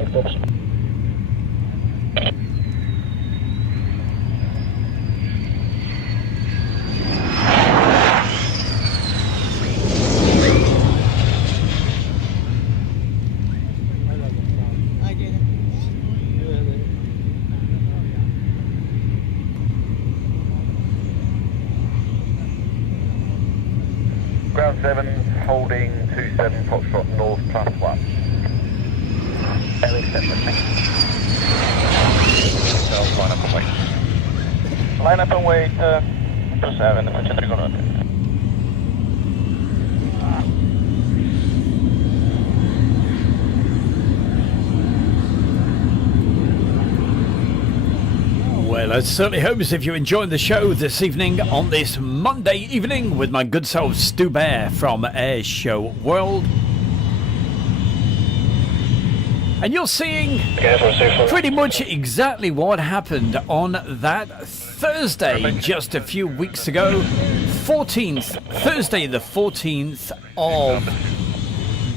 I did it. Ground 7, holding 27 Foxtrot North +1. LA 7, thanks. Line up and wait. Line up and wait, 7, faccia tricolore. Well, I certainly hope as if you're enjoying the show this evening on this Monday evening with my good self Stu Bear from Air Show World. And you're seeing pretty much exactly what happened on that Thursday just a few weeks ago. Thursday the 14th of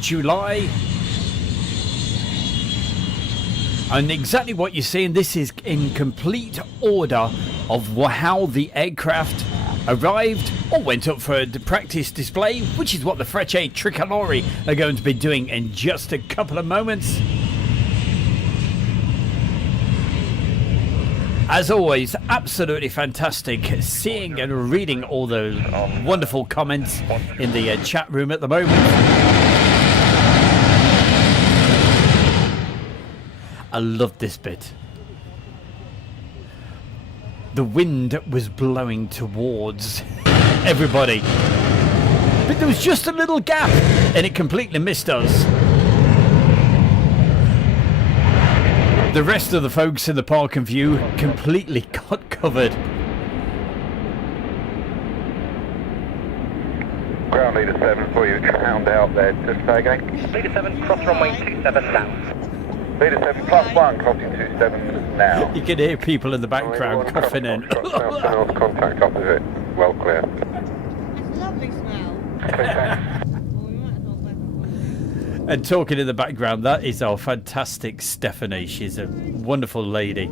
July. And exactly what you're seeing, this is in complete order of how the aircraft arrived or went up for a practice display, which is what the Frecce Tricolori are going to be doing in just a couple of moments. As always, absolutely fantastic seeing and reading all those wonderful comments in the chat room at the moment. I love this bit. The wind was blowing towards everybody, but there was just a little gap and it completely missed us. The rest of the folks in the park and view completely got covered. Ground leader 7 for you, round out there, just say again. Leader 7, cross runway 27 now. Leader 7 +1, crossing 27 now. You can hear people in the background coughing in. Contact opposite, well clear. It's a lovely smell. Okay, thanks. Well, we might as well both. And talking in the background, that is our fantastic Stephanie. She's a wonderful lady.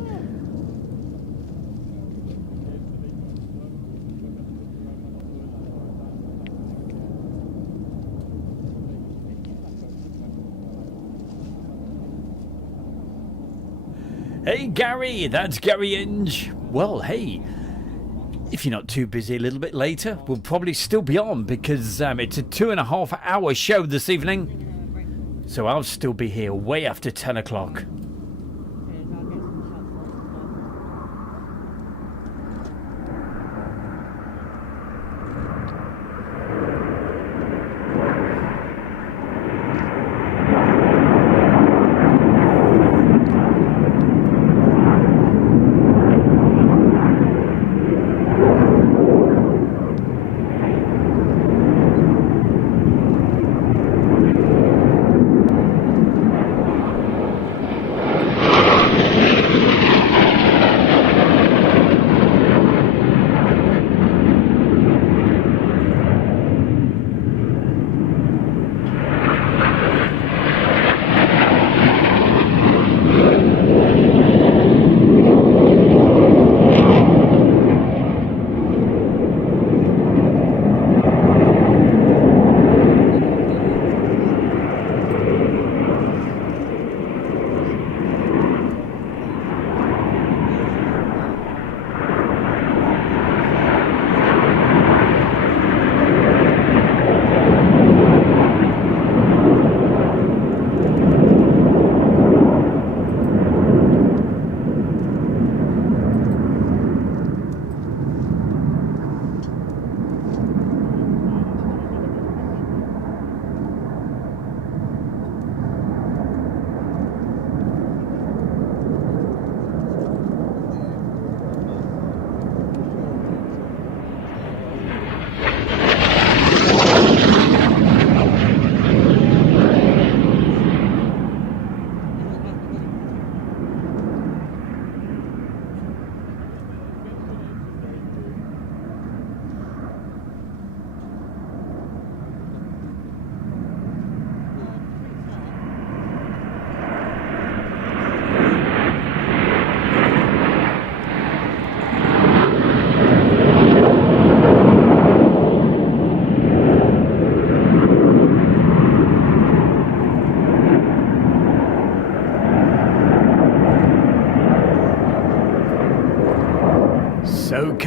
Hey Gary, that's Gary Inge. Well, hey, if you're not too busy a little bit later, we'll probably still be on because it's a 2.5 hour show this evening. So I'll still be here way after 10 o'clock.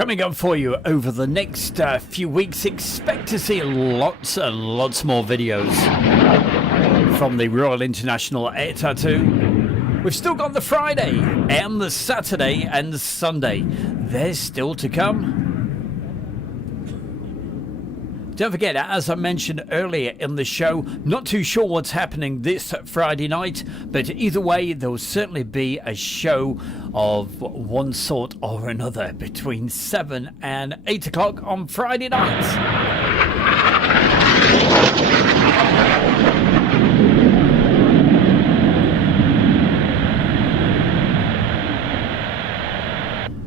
coming up for you over the next few weeks. Expect to see lots and lots more videos from the Royal International Air Tattoo. We've still got the Friday and the Saturday and the Sunday. There's still to come. Don't forget, as I mentioned earlier in the show, not too sure what's happening this Friday night, but either way, there will certainly be a show of one sort or another between 7 and 8 o'clock on Friday nights.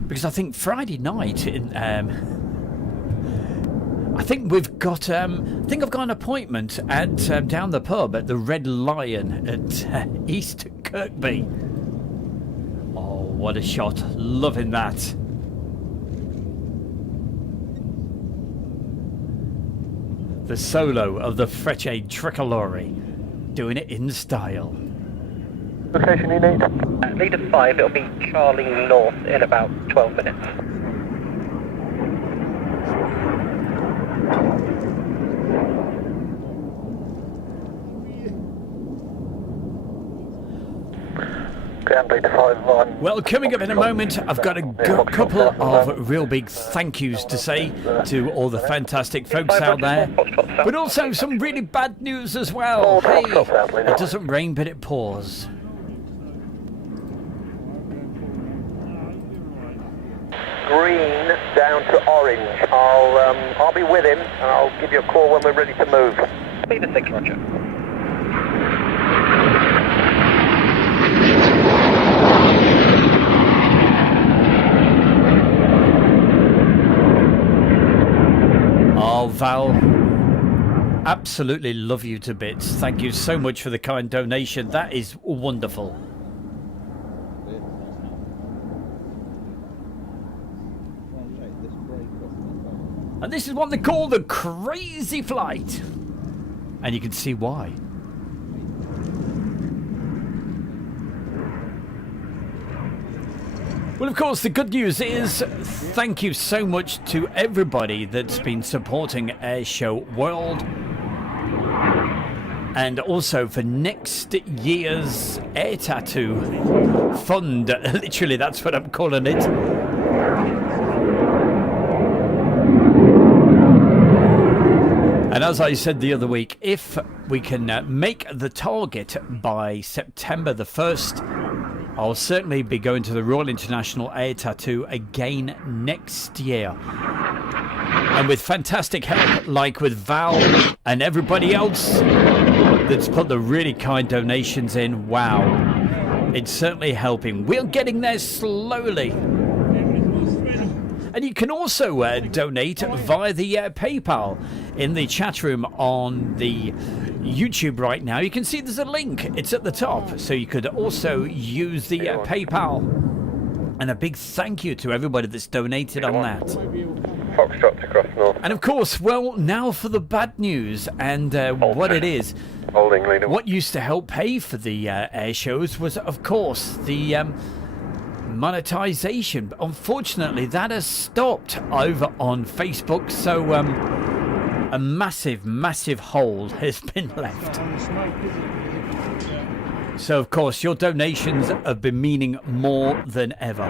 Because I think Friday night in I think we've got. I think I've got an appointment at down the pub at the Red Lion at East Kirkby. Oh, what a shot! Loving that. The solo of the Frecce Tricolore, doing it in style. Location you need? Leader 5, it'll be Charlie North in about 12 minutes. Well, coming up in a moment, I've got a couple of real big thank yous to say to all the fantastic folks out there, but also some really bad news as well. Hey, it doesn't rain, but it pours. Green down to orange. I'll be with him and I'll give you a call when we're ready to move. Leader 6, roger. Oh, Val, absolutely love you to bits. Thank you so much for the kind donation. That is wonderful. And this is what they call the crazy flight. And you can see why. Well, of course, the good news is thank you so much to everybody that's been supporting Airshow World. And also for next year's Air Tattoo Fund. Literally, that's what I'm calling it. And as I said the other week, if we can make the target by September the 1st, I'll certainly be going to the Royal International Air Tattoo again next year. And with fantastic help, like with Val and everybody else that's put the really kind donations in, wow, it's certainly helping. We're getting there slowly. And you can also donate via the PayPal in the chat room on the YouTube right now. You can see there's a link. It's at the top. So you could also use the PayPal. And a big thank you to everybody that's donated on that. Foxtrot to cross north. And of course, well, now for the bad news and what it is. Holding leader. What used to help pay for the air shows was, of course, the monetization. But unfortunately, that has stopped over on Facebook. So a massive hole has been left. So, of course, your donations have been meaning more than ever.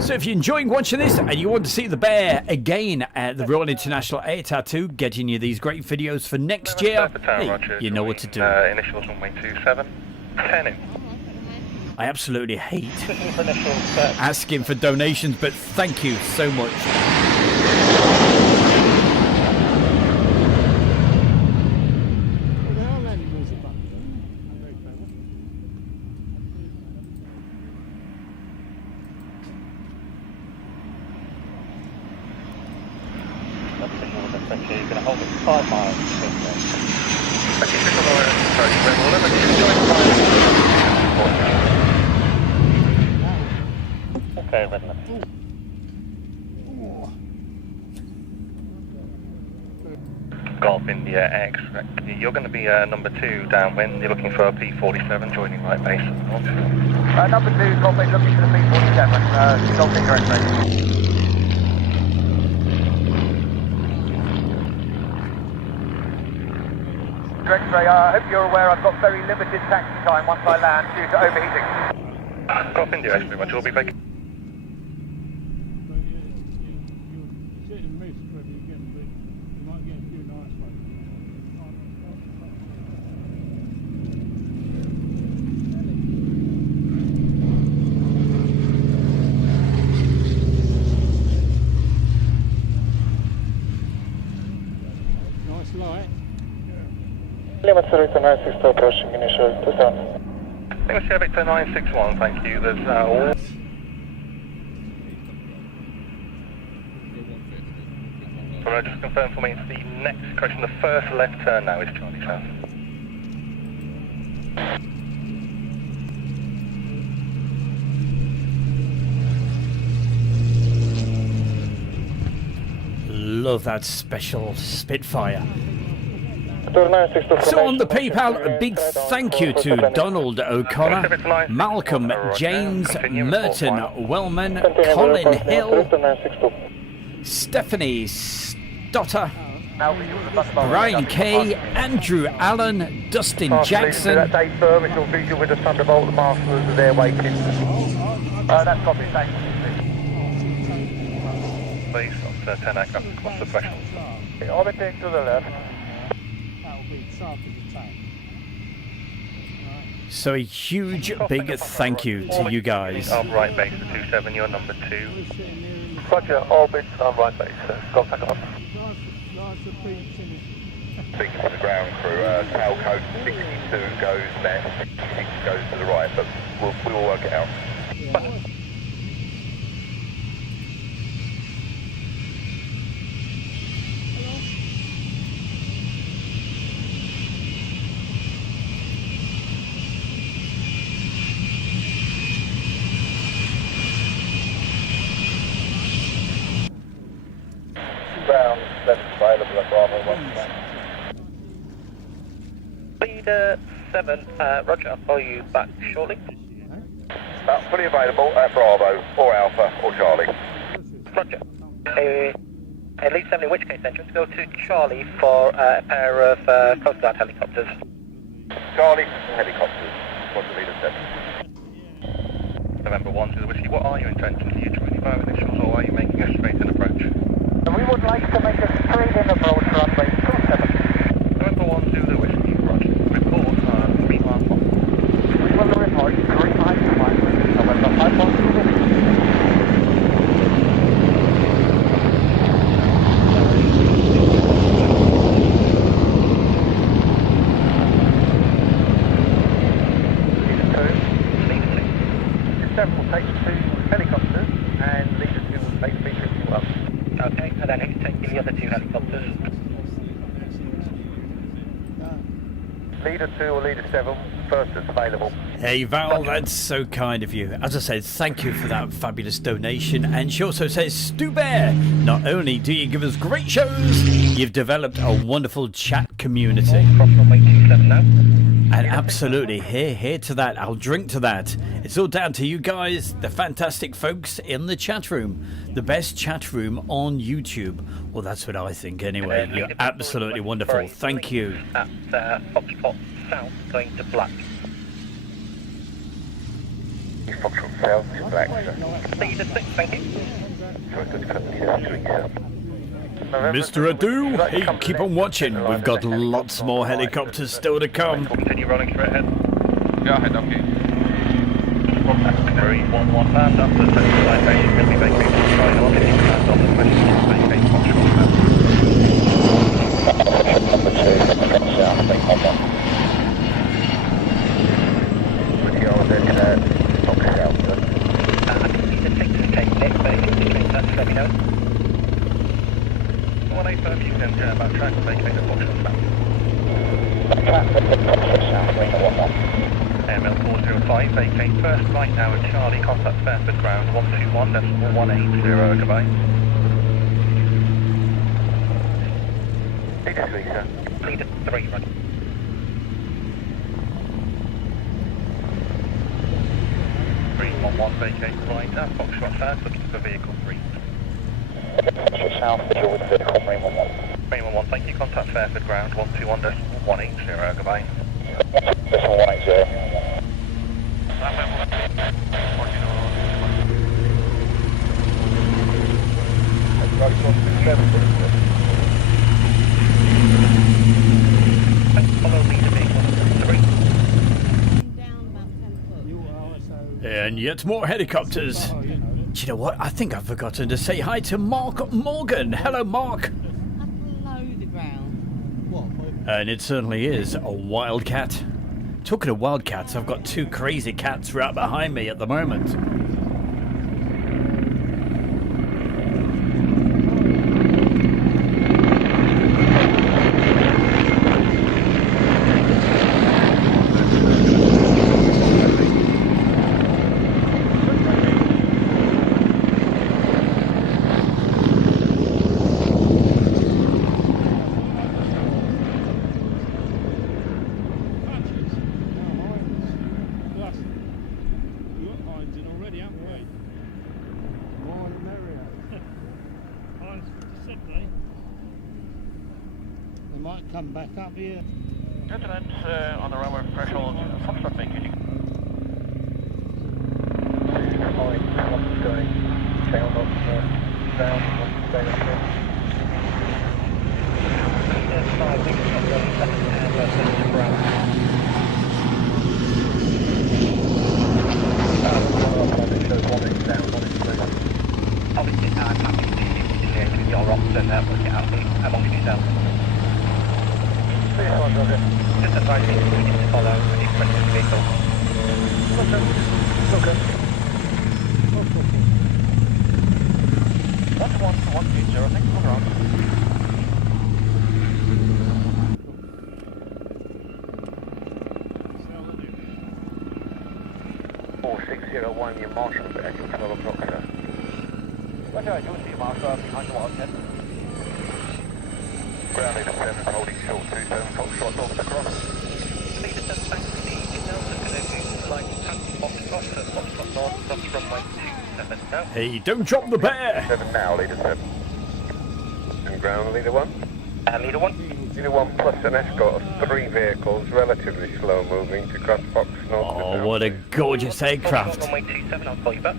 So if you're enjoying watching this and you want to see the bear again at the Royal International Air Tattoo, getting you these great videos for next year, hey, you know what to do. Initials runway 27, 10 in. I absolutely hate asking for donations, but thank you so much. You're going to hold it 5 miles. Okay, red limit. Golf India X. You're going to be number 2 downwind. You're looking for a P47 joining right base. Number 2, Golf India looking for the P47. Golf India X-ray. X-ray, I hope you're aware I've got very limited taxi time once I land due to overheating. Golf India X-ray, much will be back. Nice light. Limit 962 approaching initial 2000. English Air Victor 961, thank you. There's all... So just confirm for me, it's the next correction, the first left turn now is Charlie South. Love that special Spitfire. So on the PayPal, a big thank you to Donald O'Connor, Malcolm, James, Merton, Wellman, Colin Hill, Stephanie Stotter, Brian Kay, Andrew Allen, Dustin Jackson. That day firm, it's all visual with the Thunderbolt, the marshals are there waiting. That's probably thank you. Please, on 10 aircraft across the threshold. Orbiting to the left. So a huge big thank you to you guys. Right base, the 27, you're number 2. Roger, orbit on right base. Contact off. Speaking to the ground crew, tail code 62 goes left, 66 goes to the right, but we'll work it out. Ground, left available at Bravo 1. Leader 7, Roger, I'll call you back shortly. Fully available at Bravo, or Alpha, or Charlie. Roger. Lead 7, in which case then, just go to Charlie for a pair of Coast Guard helicopters. Charlie, helicopters. What's the leader 7? November 1 to the Whiskey, what are your intentions? Are you joining via initials or are you making a straight-in approach? We would like to make a straight-in approach runway 27. November 1 to the Whiskey, Roger. Report 3 miles 1. We will report 3 miles 1. November 5 1 to the Whiskey. Leader 2 will take 2 helicopters and Leader 2 will take B-51. Okay, and then who's taking the other 2 helicopters? Leader 2 or Leader 7, first that's available. Hey Val, that's so kind of you. As I said, thank you for that fabulous donation. And she also says, Stu Bear, not only do you give us great shows, you've developed a wonderful chat community. Cross runway 27 now. And absolutely, here to that. I'll drink to that. It's all down to you guys, the fantastic folks in the chat room. The best chat room on YouTube. Well, that's what I think anyway. You're absolutely wonderful. Thank you. At Foxtrot South, going to black. Foxtrot South is black, sir. Leader 6, thank you. Sorry, good for Leader 3, sir. Mr. Adu, hey, keep on watching. We've got lots more helicopters still to come. Continue rolling straight ahead. Go ahead, okay. 311 land after the 75 base, going to be vacated to China. I'll get you land on the question to vacate Foxtrot South. With yours at Foxtrot South, sir. I think Leader 6 is taking it, but if you can change that, just let me know. 1A firm, you can about track and vacate the Foxtrot South. AML 405, vacate first right now at Charlie, contact Fairford ground 121.180, goodbye. Leader 3, sir. Leader 3, right. Vacate right, Foxtrot first, looking for vehicle 3. South, visual with vehicle, Marine 11. Marine 11, thank you, contact Fairford ground, 121.180, goodbye. Decimal 180. Follow leader vehicle 3. Down about 10 foot. And yet more helicopters. Do you know what? I think I've forgotten to say hi to Mark Morgan. Hello, Mark. Up below the ground. And it certainly is a wildcat. Talking of wildcats, I've got two crazy cats right behind me at the moment. They might come back up here. Gentlemen, on the runway threshold, Foxtrot vacating. Obviously, I'm happy to liaise with your officer and work it out amongst yourselves. Just advise me to follow the front of the vehicle. Okay. 121.180, thanks for ground. Your marshal back at 12 o'clock, sir. Roger, I do see Marshall behind the wall, 10. Ground leader 7 holding short 27 Foxtrot north across. Leader 7, thanks for the details. Looking at the flight taxi Foxtrot north, cross runway 27 now. Hey, don't drop the bear! 7 now, leader 7. And ground leader 1? Leader 1. Leader 1 plus an escort of 3 vehicles, relatively slow moving to cross Fox north. Oh, what a gorgeous aircraft. Runway 27, I'll call you back.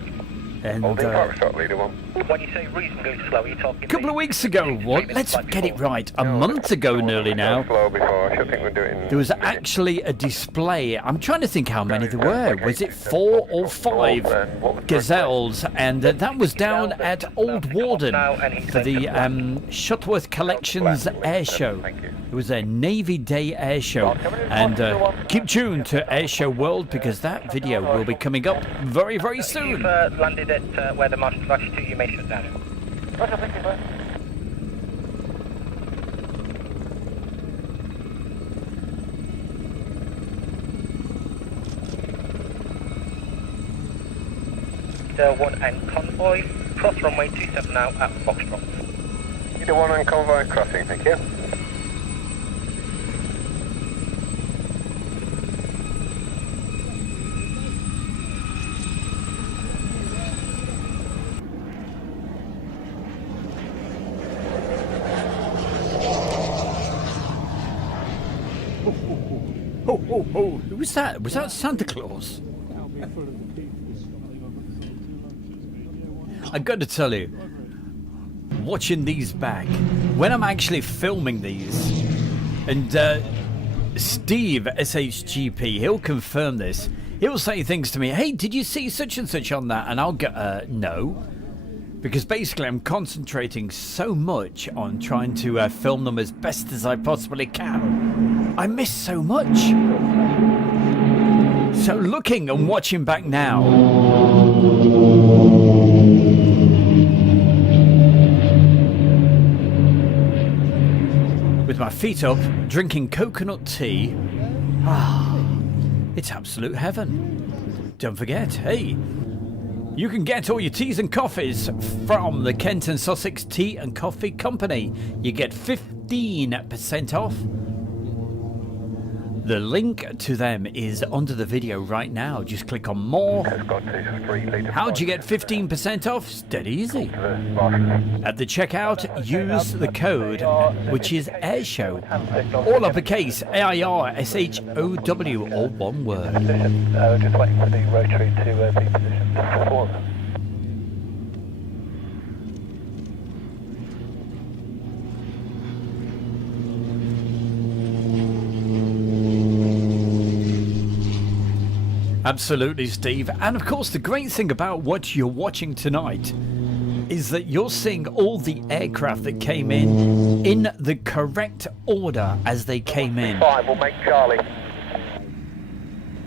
And Holding Foxtrot, leader 1. When you say reasonably slow, you're talking... a couple of weeks ago, what? Let's get it right. A month ago nearly now. Slow before, I should think we're doing... There was actually a display. I'm trying to think how many there were. Was it 4 or 5 gazelles? And that was down at Old Warden for the Shuttleworth Collections Air Show. It was a Navy Day Air Show. And keep tuned to Air Show World because that video will be coming up very, very soon. You've landed at where the master flashed to, you may shut down. Roger, thank you, sir. Leader 1 and convoy, cross runway 27 now at Foxtrot. Leader 1 and convoy crossing, thank you. Oh, who was that? Was that Santa Claus? I got to tell you, watching these back, when I'm actually filming these, and Steve, SHGP, he'll confirm this. He'll say things to me, hey, did you see such and such on that? And I'll go, no. Because basically I'm concentrating so much on trying to film them as best as I possibly can. I miss so much. So looking and watching back now, with my feet up, drinking coconut tea, it's absolute heaven. Don't forget, hey, you can get all your teas and coffees from the Kent and Sussex Tea and Coffee Company. You get 15% 15% off. The link to them is under the video right now. Just click on more. How'd you get 15% off? It's dead easy. At the checkout, use the code, which is Airshow. All uppercase, AIRSHOW, all one word. Just waiting for the rotary to be positioned for them. Absolutely, Steve. And of course, the great thing about what you're watching tonight is that you're seeing all the aircraft that came in the correct order as they came in. 5 will make Charlie.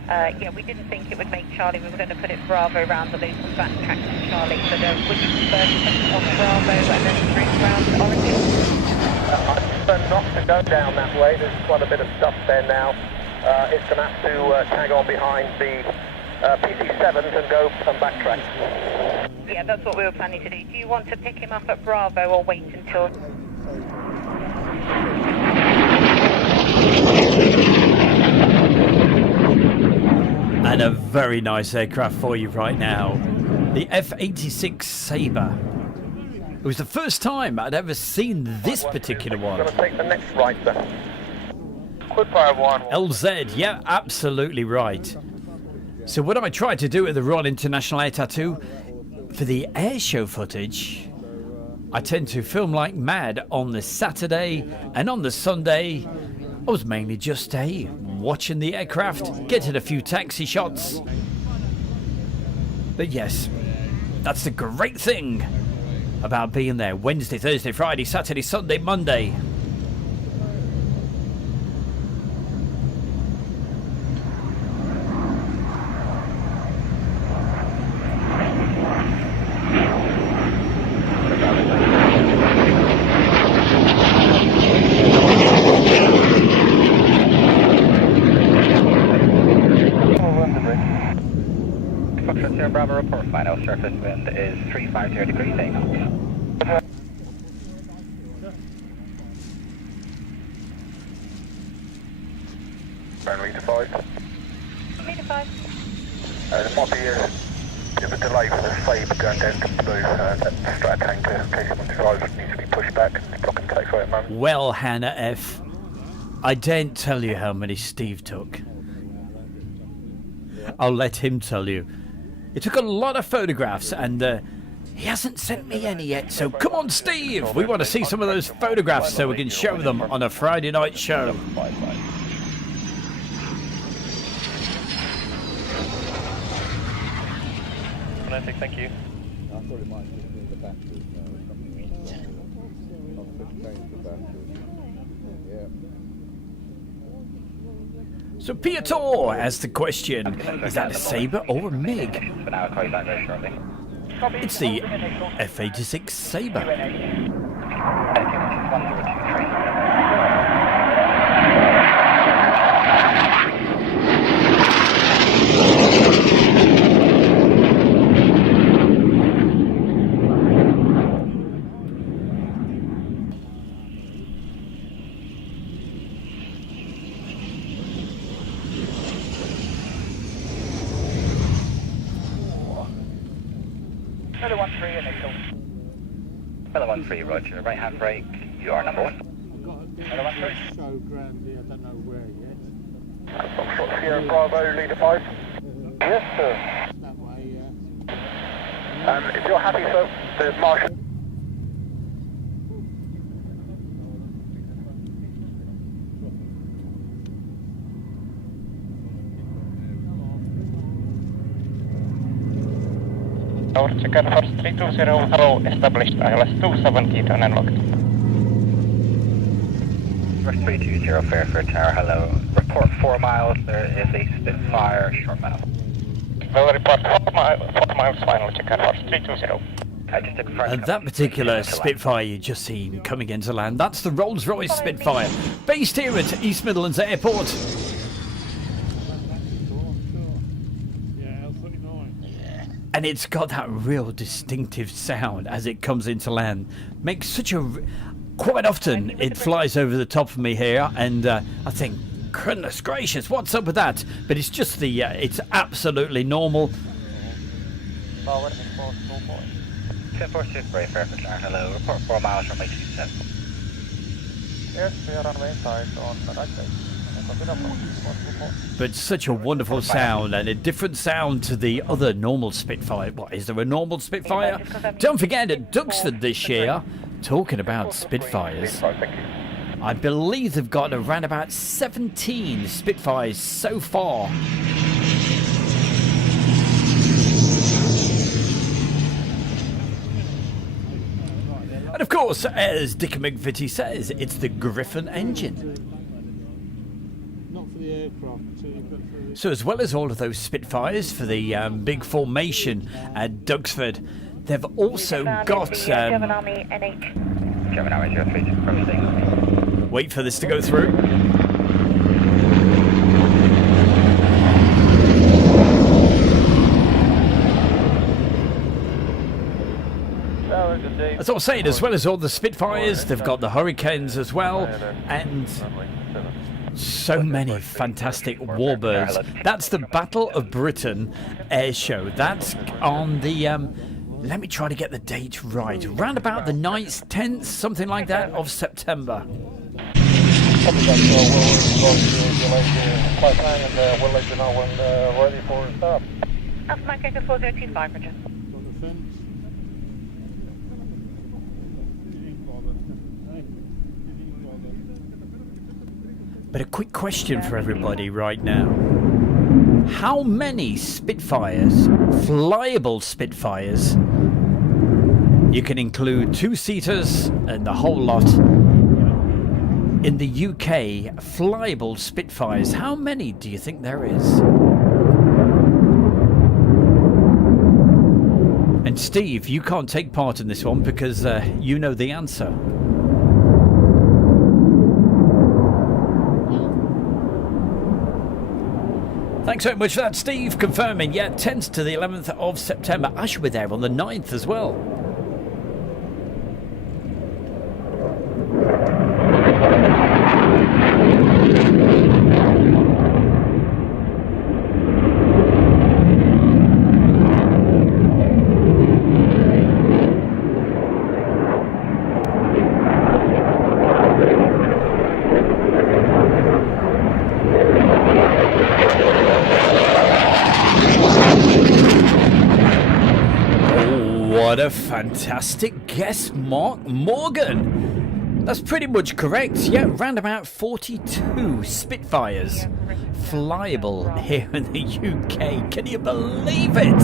Yeah, we didn't think it would make Charlie. We were going to put it Bravo round the loop and backtrack to Charlie. So would you prefer to put it on Bravo and then string round Orange? I prefer not to go down that way. There's quite a bit of stuff there now. It's going to have to tag on behind the PC-7s and go and backtrack. Yeah, that's what we were planning to do. Do you want to pick him up at Bravo or wait until... And a very nice aircraft for you right now. The F-86 Sabre. It was the first time I'd ever seen this particular one. Going to take the next right, sir. LZ, yeah, absolutely right. So what I tried to do at the Royal International Air Tattoo, for the air show footage, I tend to film like mad on the Saturday, and on the Sunday, I was mainly just watching the aircraft, getting a few taxi shots. But yes, that's the great thing about being there Wednesday, Thursday, Friday, Saturday, Sunday, Monday. Bravo report, final surface wind is 350 degrees, takeoff. Leader 5. Leader 5. There might be a bit of a delay for the Sabre going down to Blue. That strat tanker, in case it drive, needs to be pushed back and block and taxi at the moment. Well, Hannah F., I daren't tell you how many Steve took. I'll let him tell you. It took a lot of photographs, and he hasn't sent me any yet, so come on, Steve! We want to see some of those photographs so we can show them on a Friday night show. Thank you. I thought it might just be the batteries now or something. Not to change the batteries. Yeah. So Piotr asks the question, is that a Sabre or a MiG? For now, I'll call you back very shortly. It's the F-86 Sabre. Fellow 13, roger. Right hand brake, you are number 1. I've got a show grandly, I don't know where yet. Foxtrot Sierra Bravo, Leader 5. Yes, sir. That way, yeah. If you're happy, sir, the marshal. Tower checker first 320, hello, established, ILS 27, key turn and locked. First 320, Fairford Tower, hello. Report 4 miles, there is a Spitfire short mile. Will report 4 miles, final checker first 320. And that particular Spitfire you just seen coming into land, that's the Rolls-Royce Spitfire, based here at East Midlands Airport. And it's got that real distinctive sound as it comes into land. Makes such a... Quite often it flies over the top of me here, and I think, goodness gracious, what's up with that? But it's just the, it's absolutely normal. 1046 Brave Fairfield, hello, report 4 miles from 827. Yes, we are on side on the right side. But such a wonderful sound, and a different sound to the other normal Spitfire. What, is there a normal Spitfire? Don't forget, at Duxford this year, talking about Spitfires, I believe they've got around about 17 Spitfires so far. And of course, as Dick McVitie says, it's the Griffon engine. Not for the aircraft. So as well as all of those Spitfires for the big formation at Duxford, they've also got... German Army NH. German Army 03 from station. Wait for this to go through. As I was saying, as well as all the Spitfires, they've got the Hurricanes as well, and so many fantastic Warbirds. That's the Battle of Britain air show. That's on the, let me try to get the date right, around about the 9th, 10th, something like that, of September. We'll let you know when ready for stop. Alpha Mike Echo 4025, Roger. On the fence. But a quick question for everybody right now. How many Spitfires, flyable Spitfires, you can include 2-seaters and the whole lot, in the UK, flyable Spitfires, how many do you think there is? And Steve, you can't take part in this one because you know the answer. Thanks very much for that, Steve, confirming. Yeah, 10th to the 11th of September. I should be there on the 9th as well. What a fantastic guess, Mark Morgan. That's pretty much correct. Yeah, round about 42 Spitfires flyable here in the UK. Can you believe it?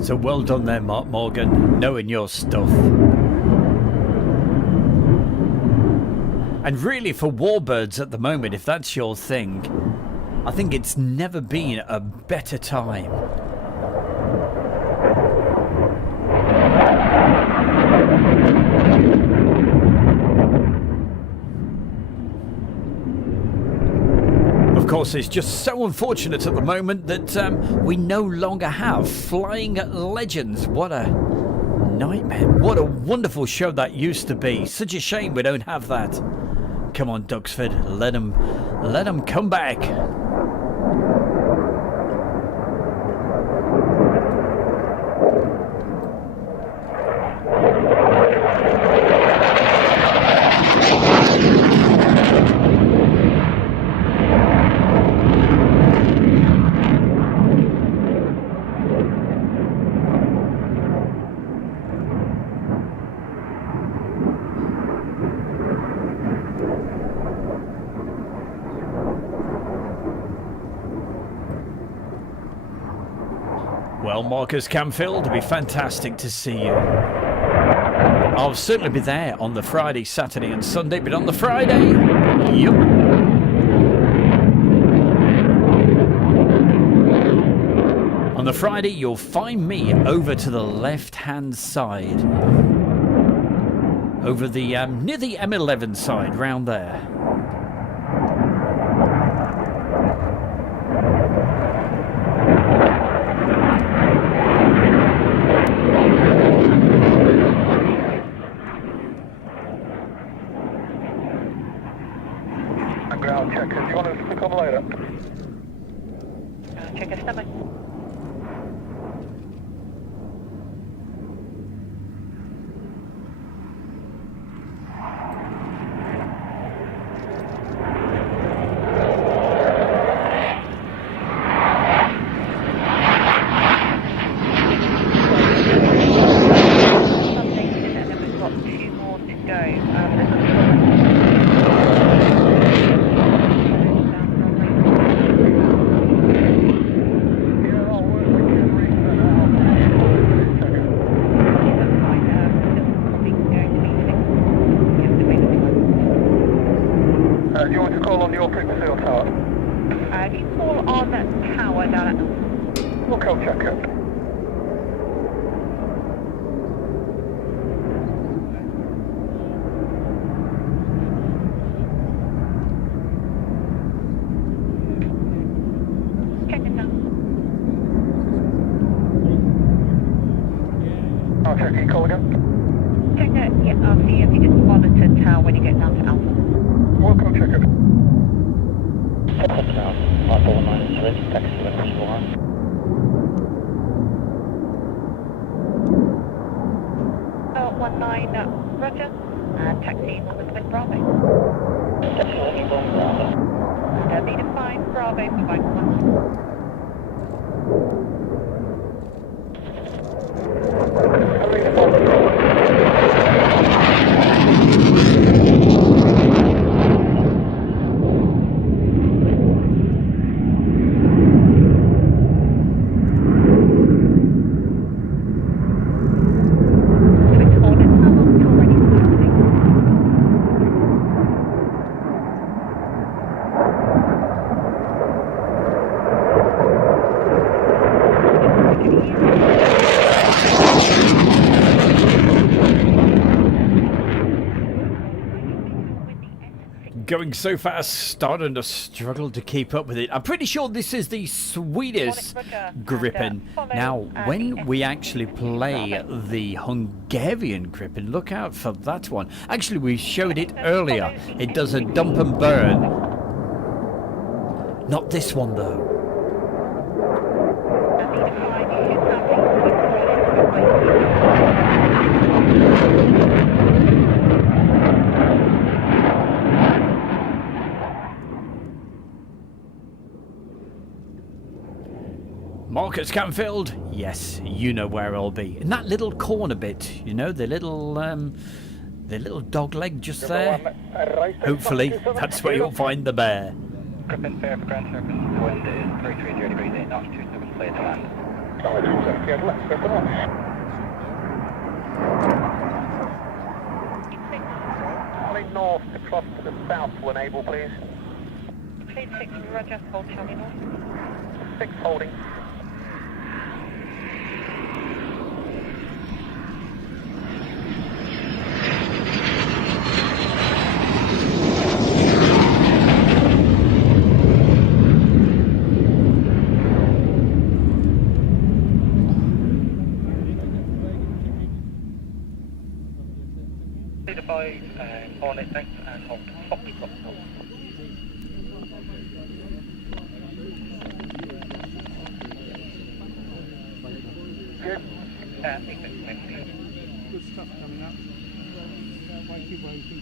So well done there, Mark Morgan, knowing your stuff. And really, for Warbirds at the moment, if that's your thing, I think it's never been a better time. Of course, it's just so unfortunate at the moment that we no longer have Flying Legends. What a nightmare. What a wonderful show that used to be. Such a shame we don't have that. Come on, Duxford. Let them come back. Well, Marcus Camfield, it'd be fantastic to see you. I'll certainly be there on the Friday, Saturday and Sunday, but on the Friday, yup. Friday, you'll find me over to the left-hand side. Over the, near the M11 side, round there. Ground checker, do you want us to come later? Check your stomach. Do you want to call on your frequency or tower? You call on tower down at... Lookout checker. Check it now. I'll check you, call again. Check it, yeah, I'll see if you just monitor tower when you get down to Alpha. Lookout checker. Alpha 193, taxi to N1. Oh, 19, Roger. And taxi 1 Bravo. Taxi 1 Bravo. And lead 5 Bravo for 5 Going so fast, starting to struggle to keep up with it. I'm pretty sure this is the sweetest Gripen. Now, when we actually play the Hungarian Gripen, look out for that one. Actually, we showed it earlier. It does a dump and burn. Not this one, though. Marcus Canfield, yes, you know where I'll be. In that little corner bit, you know, the little dog leg just there. Hopefully, that's where you'll find the bear. Gripen fair for ground surface. The wind is 330 degrees, 8 knots, 27 clear to land. Charlie North to cross to the south when able, please. Please 6 Roger, hold Charlie North. 6 holding. Leader 5, Hornet, thanks, and hold. Stop, stop, stop. Good. Good stuff coming up. Wakey, wakey.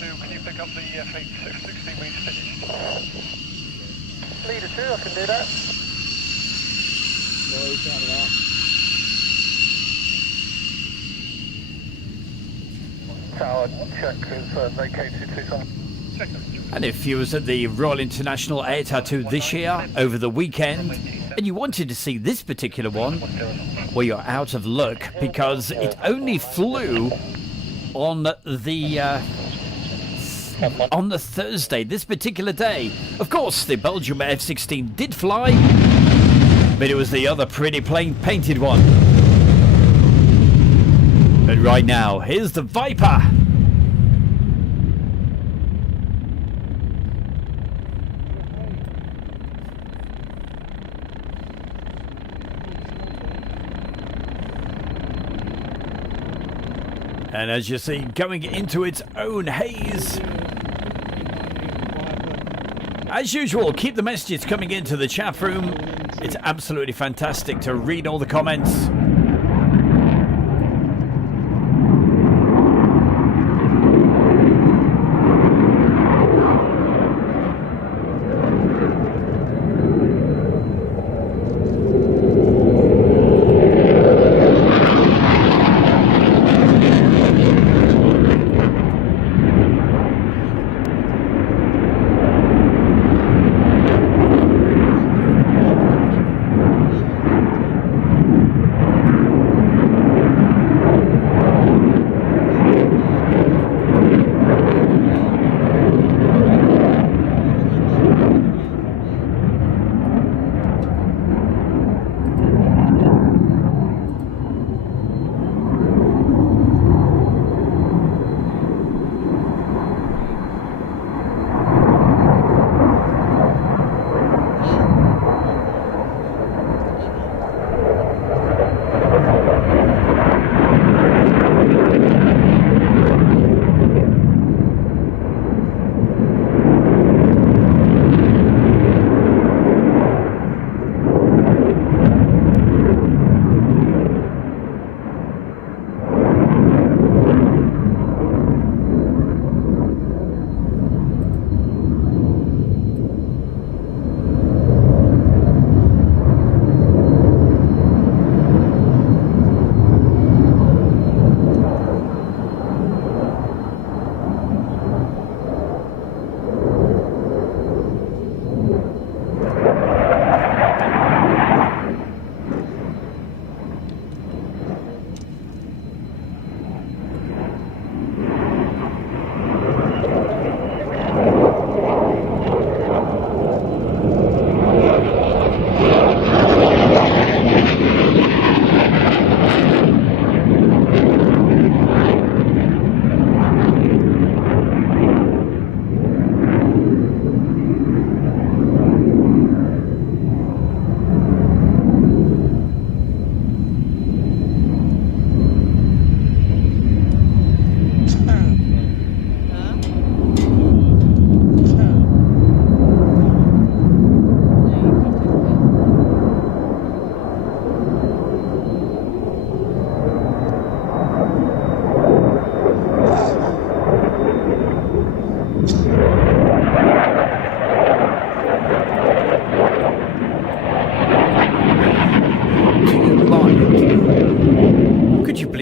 Can you pick up the F-816 we stitched? Leader 2, I can do that. noise down and up. Tower check is vacated 27. And if you was at the Royal International Air Tattoo this year, over the weekend, and you wanted to see this particular one, well, you're out of luck, because it only flew on the Thursday, this particular day. Of course, the Belgium F-16 did fly, but it was the other pretty plain painted one. But right now, here's the Viper. And as you see, going into its own haze. As usual, keep the messages coming into the chat room. It's absolutely fantastic to read all the comments.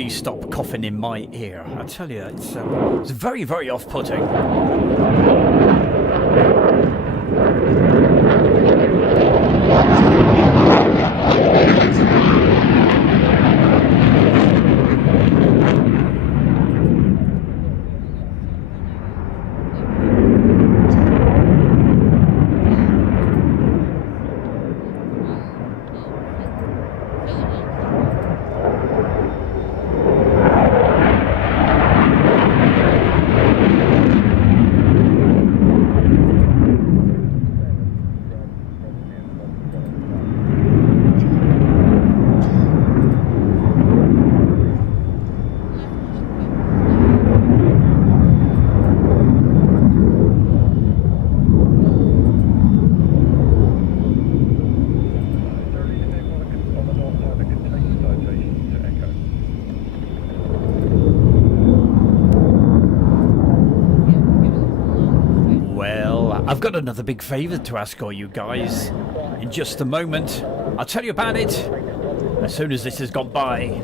Stop coughing in my ear. I tell you, it's very, very off-putting. I've got another big favour to ask all you guys in just a moment. I'll tell you about it as soon as this has gone by.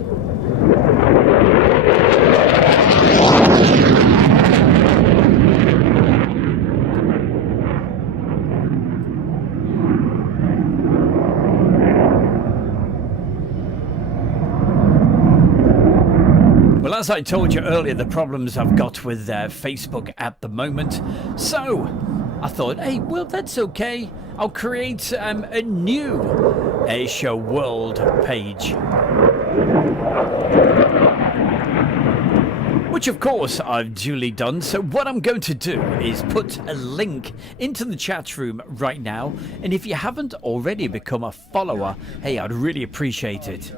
Well, as I told you earlier, the problems I've got with Facebook at the moment. So, I thought, hey, well, that's okay. I'll create a new Airshow World page. Which, of course, I've duly done. So what I'm going to do is put a link into the chat room right now. And if you haven't already become a follower, hey, I'd really appreciate it.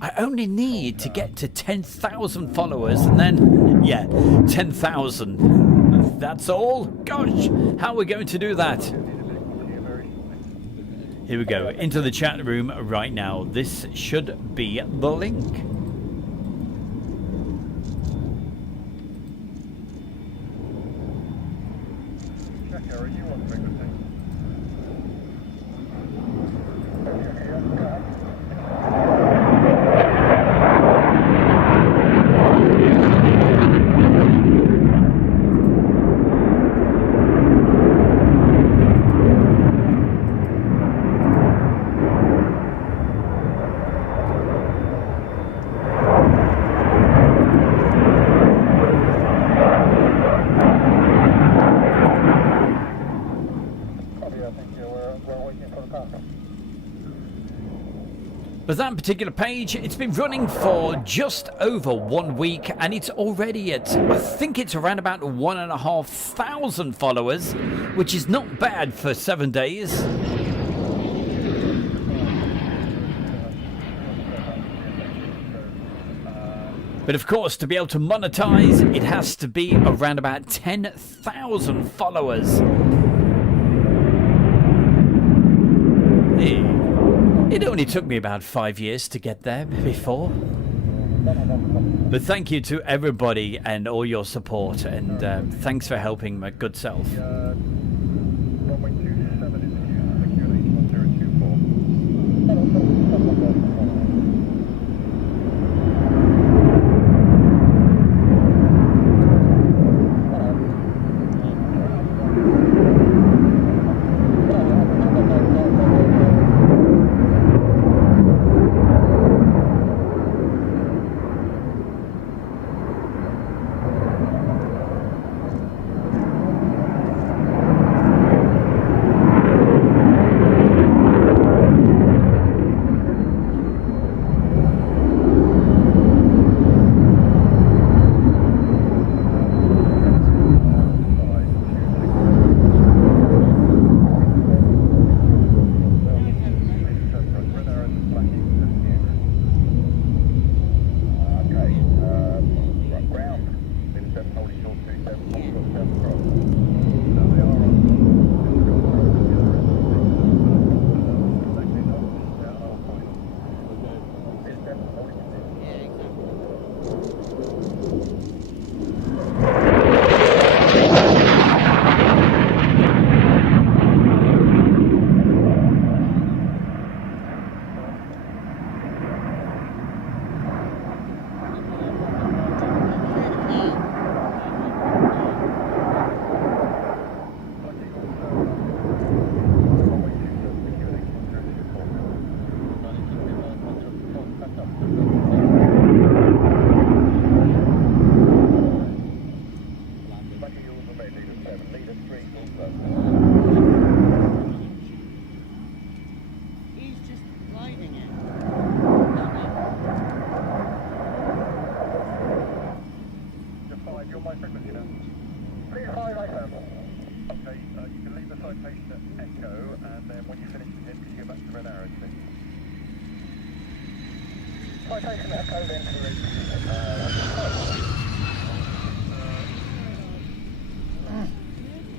I only need to get to 10,000 followers and then, yeah, 10,000. That's all? Gosh, how are we going to do that? Here we go, into the chat room right now. This should be the link. But that particular page, it's been running for just over 1 week, and it's already at, I think it's around about 1,500 followers, which is not bad for 7 days. But of course, to be able to monetize, it has to be around about 10,000 followers. It only took me about 5 years to get there before. But thank you to everybody and all your support, and thanks for helping my good self.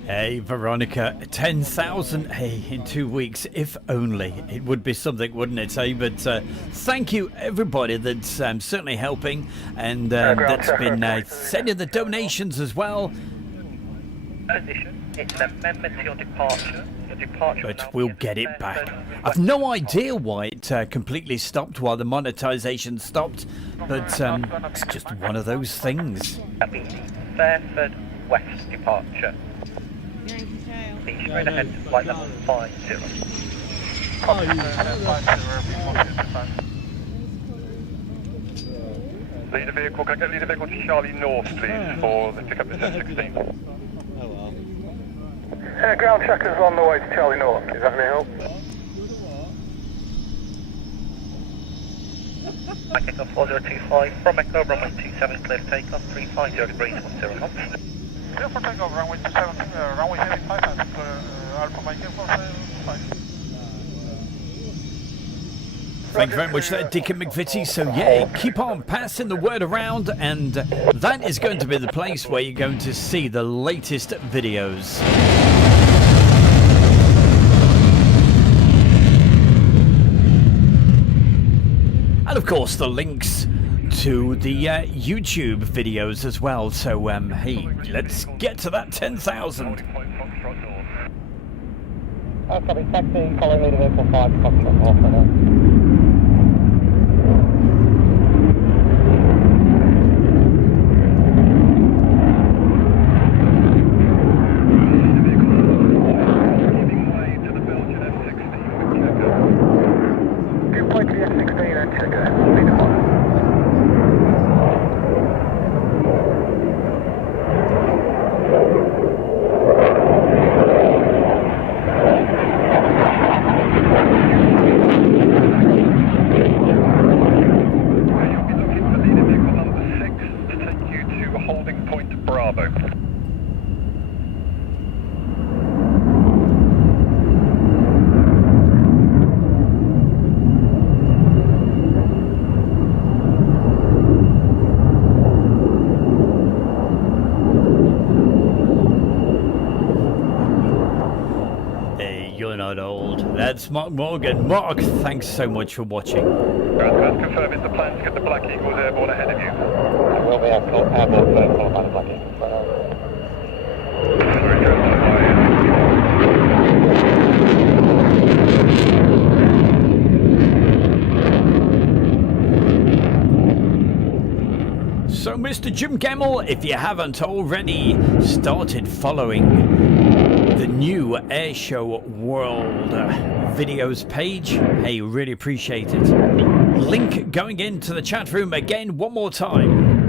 Hey Veronica, 10,000 hey in 2 weeks, if only. It would be something, wouldn't it? Hey, but thank you everybody that's certainly helping, and that's been sending the donations as well. Position. It's an amendment to your departure. Your departure. But we'll get it back. I've no idea why it completely stopped while the monetization stopped, but it's just one of those things. That'll be Fairford West departure. Yankee tail. Be straight ahead to flight level 50. Lead a vehicle, can I get lead a vehicle to Charlie North, please, for the pickup is at 16. Oh well. Ground checkers on the way to Charlie North, is that any help? Mike Echo 4025 from Echo, runway 27, clear for takeoff, 350 degrees, 10 knots. Clear for takeoff, runway 27, runway 75, and Alpha Mike Echo 5. Thank you very much there, Deacon McVitie. So yeah, keep on passing the word around, and that is going to be the place where you're going to see the latest videos. And of course the links to the YouTube videos as well. So hey, let's get to that 10,000. Copy, taxi, following leader vehicle 5, Foxtrot North right now. That's Mark Morgan. Mark, thanks so much for watching. Confirm, is the plan to get the Black Eagles airborne ahead of you? It will be airborne followed by the Black Eagle. So, Mr. Jim Gamble, if you haven't already started following the new Airshow World videos page, hey, really appreciate it. Link going into the chat room again one more time.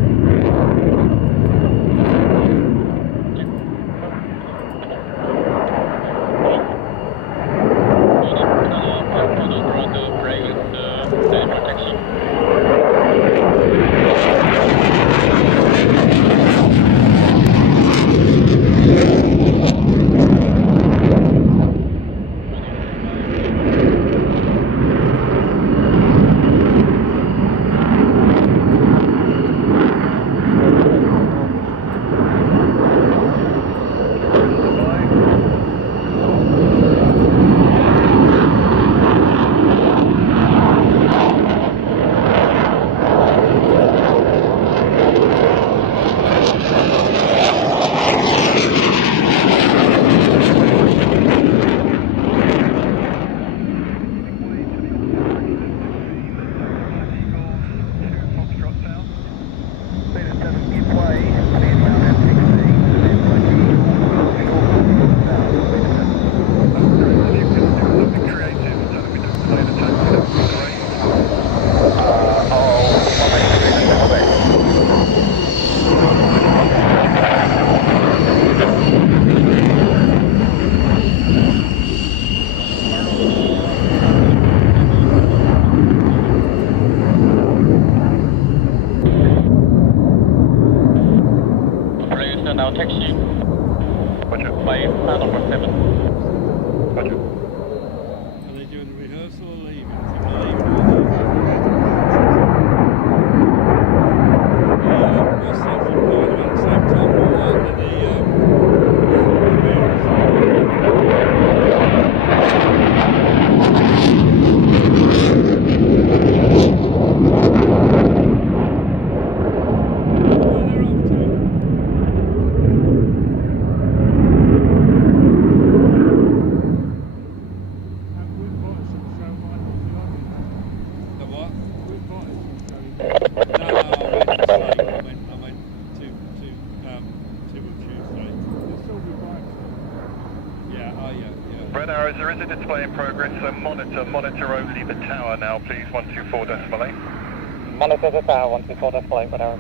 Red arrows, there is a display in progress, so monitor only the tower now, please, 124.8. Monitor the tower, 124.8, whatever.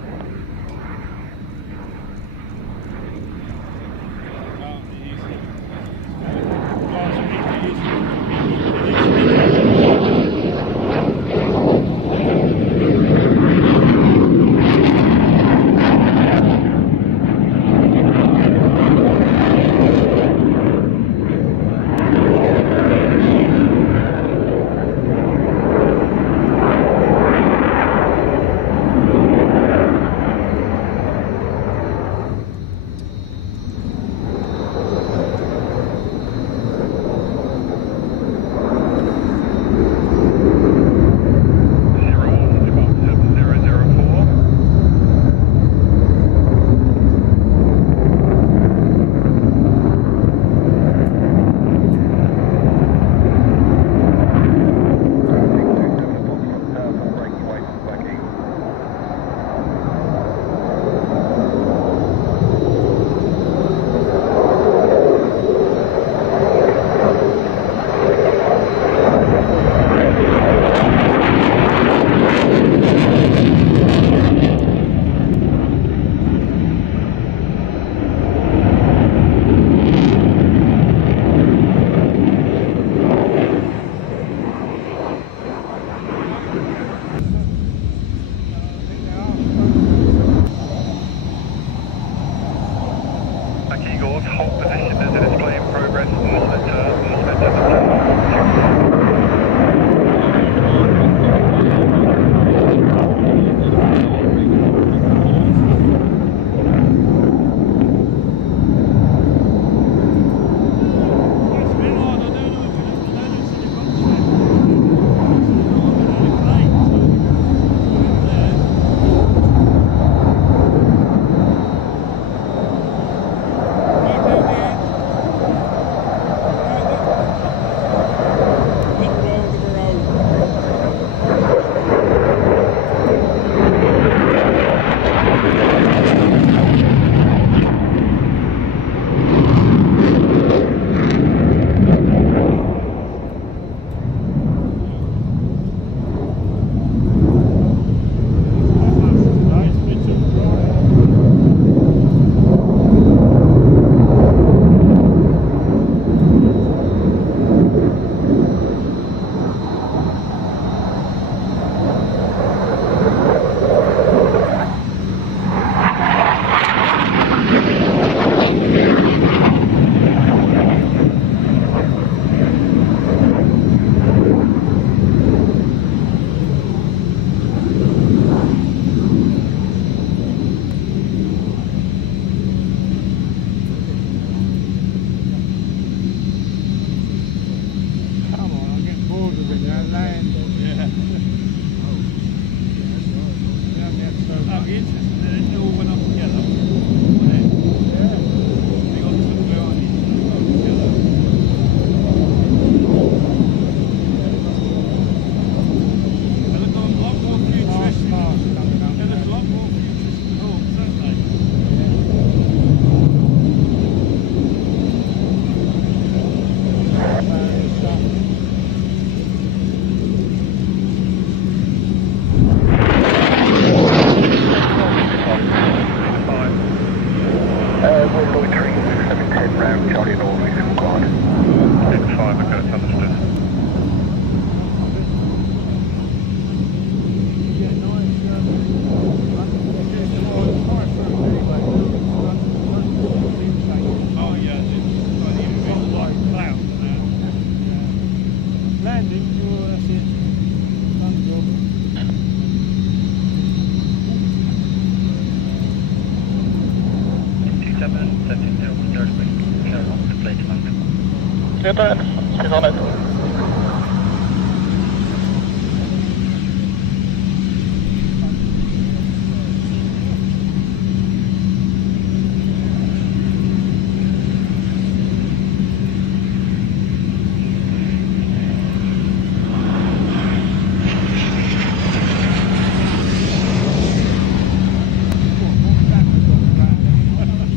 She's on it.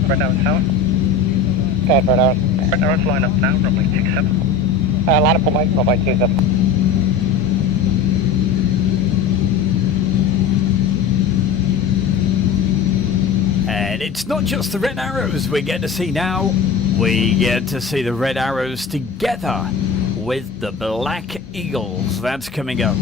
Right now, tower. Okay, for now. Right now, line up now, runway 27. Line up for Mike, runway 27. And it's not just the red arrows we get to see now. We get to see the red arrows together with the black eagles. That's coming up.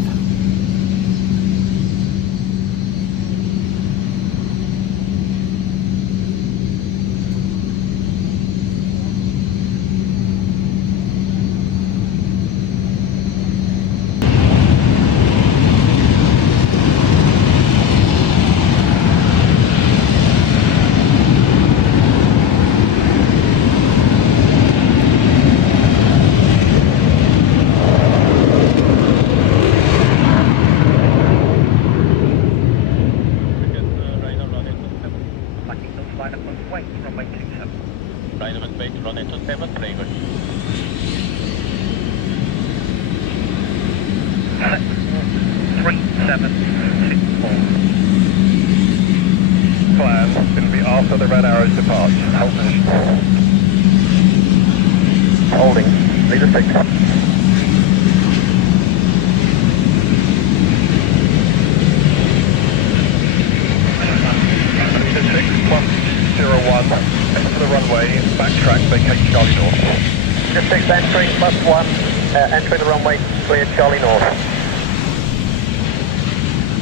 Entering the runway, clear Charlie North.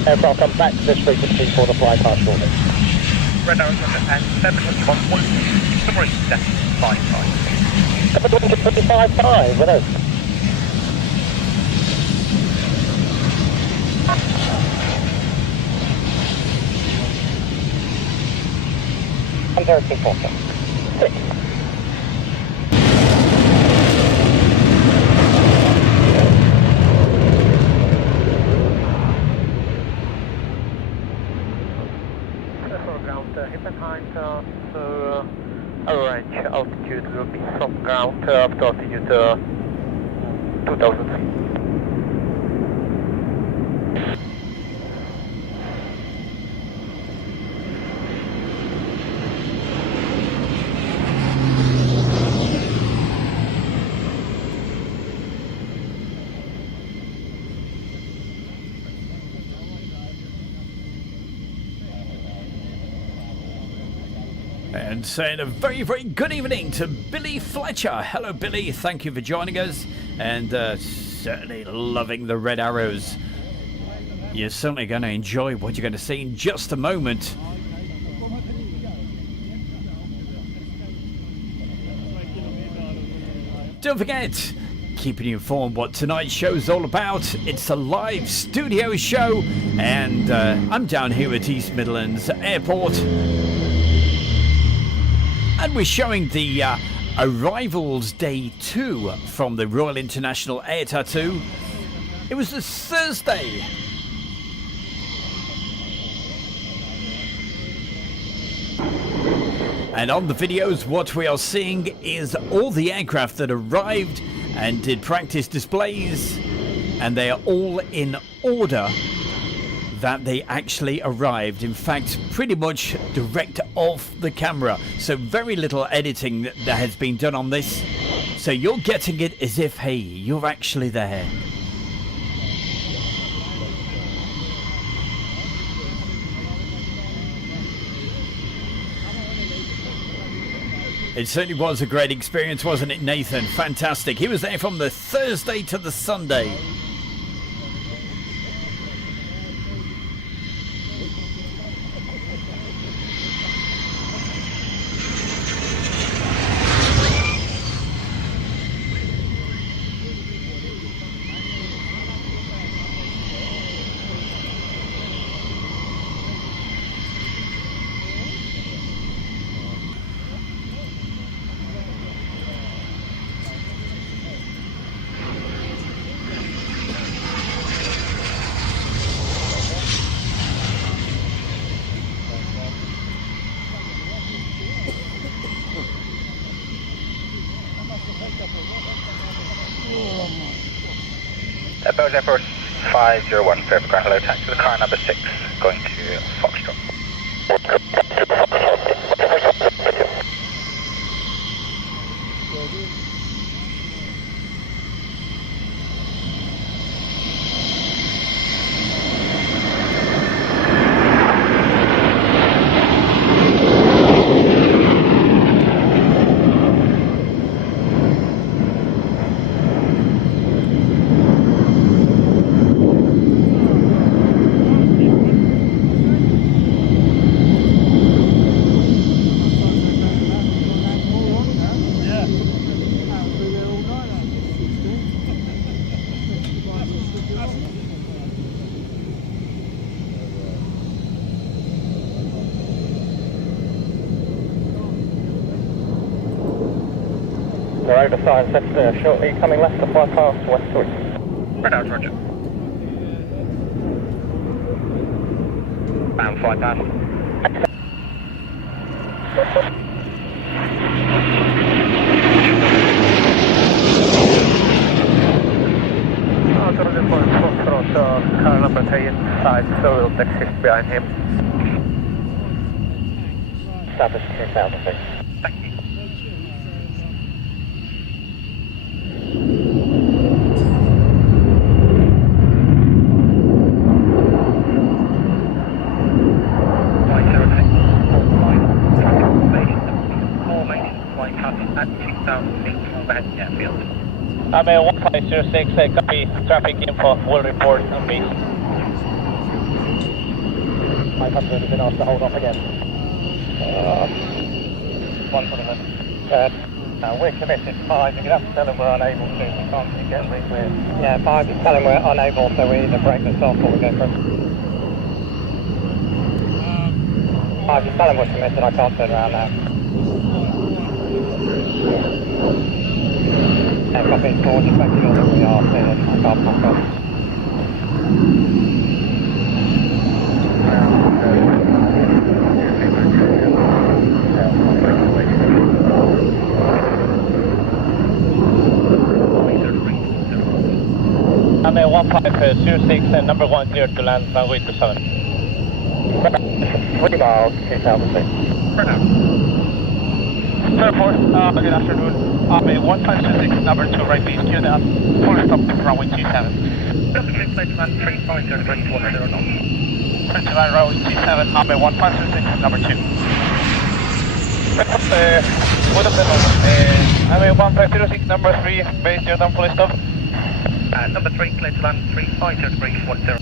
Aircraft come back to this frequency for the flypast shortly. Red arrows and 721.355. 725.5, with us. I'm 024, 6. Range altitude will be from ground up to altitude 2,000 feet. And saying a very, very good evening to Billy Fletcher. Hello, Billy. Thank you for joining us. And certainly loving the red arrows. You're certainly going to enjoy what you're going to see in just a moment. Don't forget, keeping you informed what tonight's show's all about. It's a live studio show. And I'm down here at East Midlands Airport. And we're showing the Arrivals Day 2 from the Royal International Air Tattoo. It was this Thursday. And on the videos, what we are seeing is all the aircraft that arrived and did practice displays. And they are all in order that they actually arrived. In fact, pretty much direct off the camera. So very little editing that has been done on this. So you're getting it as if, hey, you're actually there. It certainly was a great experience, wasn't it, Nathan? Fantastic. He was there from the Thursday to the Sunday. Belgium Air Force 501, clear for ground, hello, taxi to the car number 6, going to Foxtrot. We're over sign set shortly, coming left to fly past westward. Right out, Roger. Bound fly past. Car number 3 inside, so we'll taxi behind him. Establish 2000 feet. Thank you. I'm 1506, copy, traffic info, will report on me. 500 has been asked to hold off again. One for the minute. We're committed 5, you're going to have to tell them we're unable to, we can't get re-cleared. Yeah, 5, you tell them we're unable, so we either break this off or we go for it. 5, you tell them we're committed, I can't turn around now. Yeah, copy, 4, just make sure that we are clear, I can't pack up. I'm 1506 and number 10 to land runway 27. 3 miles, 2000 feet. Airport, good afternoon. I'm 1506, number 2, right base, clear that. Full stop to runway 27. Clear plate land 350 direct 10 knots. Clear to land runway 27, I'm 1506, number 2. Good afternoon. I'm 1506, number 3, base, clear down, full stop. Number 3, clear to land 350 direct 10.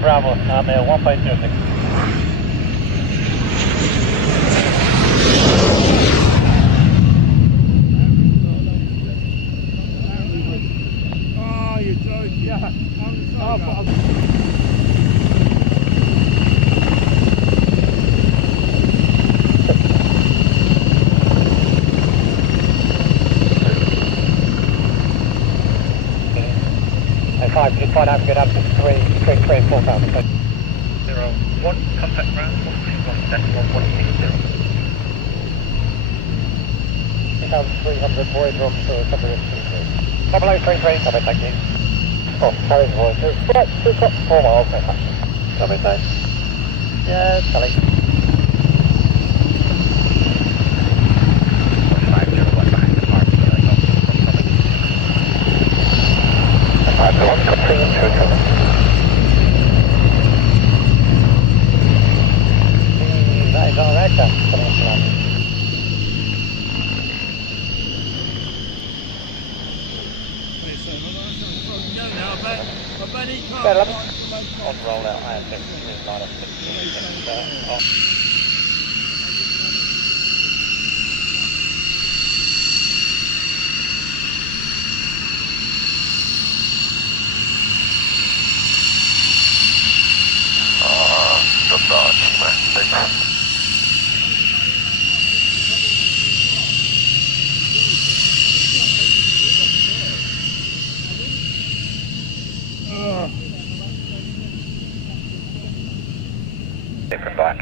Bravo, I'm 1506. Oh, you're joking. Yeah. Just find out if we get up to 3 and 4,000 feet. 01, contact ground, 121, decimal 160. 2,300 void room for cover of 0033, copy, thank you. Oh, carries voices. Right, 4 miles, copy, thanks. Yeah, Sally. 501 behind the park, That is alright, that's coming to land. On roll out, I have 16, minus 16, different back.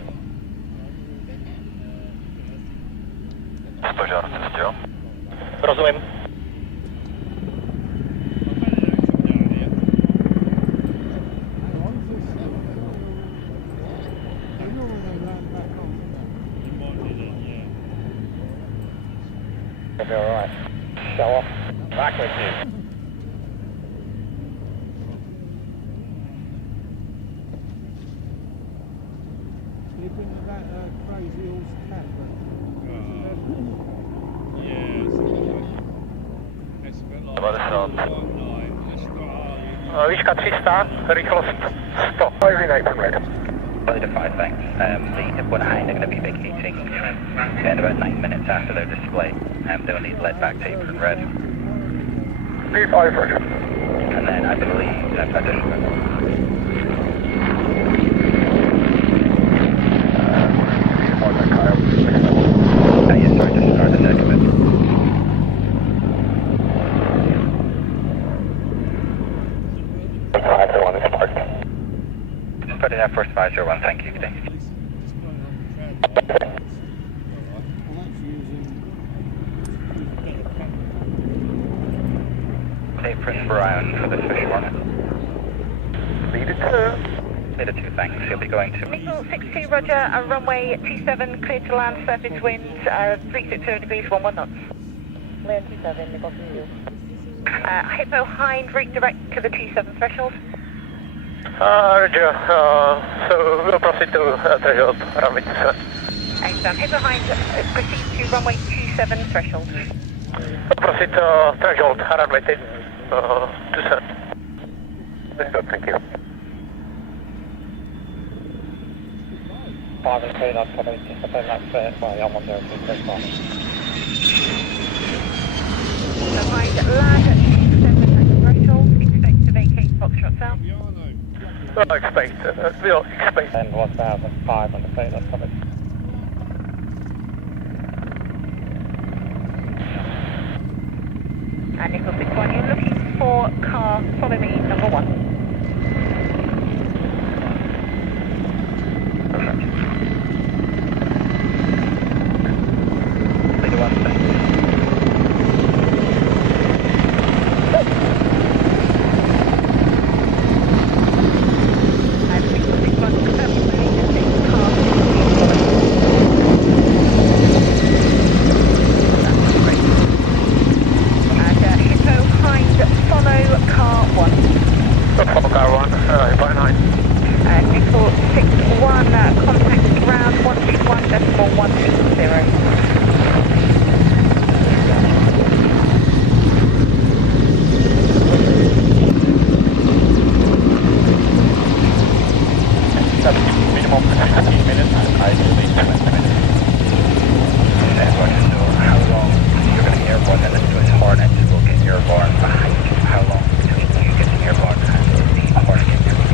Rozumiem. It'll be alright. Show off. Back with you. You've been to that crazy horse cat, but... yeah, threshold. Výška 300, rychlost 100. Firing 8 from red. Belly to 5, thanks. The hip one behind are going to be vacating in about 9 minutes after their display. They'll need lead back tape and red. P5 Roger. And then I believe I didn't. Yes, sorry, just started the commit. Put in F-Force 501, thank you, today. Apron Brown for the fish one. Lead it 2. Lead it 2, thanks. He'll be going to... Eagle 62, roger, runway 27, clear to land, surface winds, 360 degrees, 11 knots. Clear 27, Eagle 62. Hippo hind, redirect to the 27 threshold. Roger, so we'll proceed to threshold, runway 27. Excellent. Hippo hind, proceed to runway 27 threshold. Proceed to threshold, runway 27. Thank you. 5 and 3 knots, coming just up on that first by 103 threshold. Hippo hind, land at 27 threshold, expect to vacate Foxtrot South. We'll expect. And 1,005 on the 3 knots, coming. And Nickel 61, you're looking for car, follow me, number 1. Leader 1, thanks. And Nickel 61, confirm you believe this is car, that's great. And Hippo hind, follow car 1. Follow car 1, Hippo 9. Nickel 61, contact ground 121.160. Minimum 15 minutes, ideally 20 minutes. So how long you're going to be airborne and then to his Hornet will get airborne behind you? How long between you getting airborne and the Hornet getting airborne?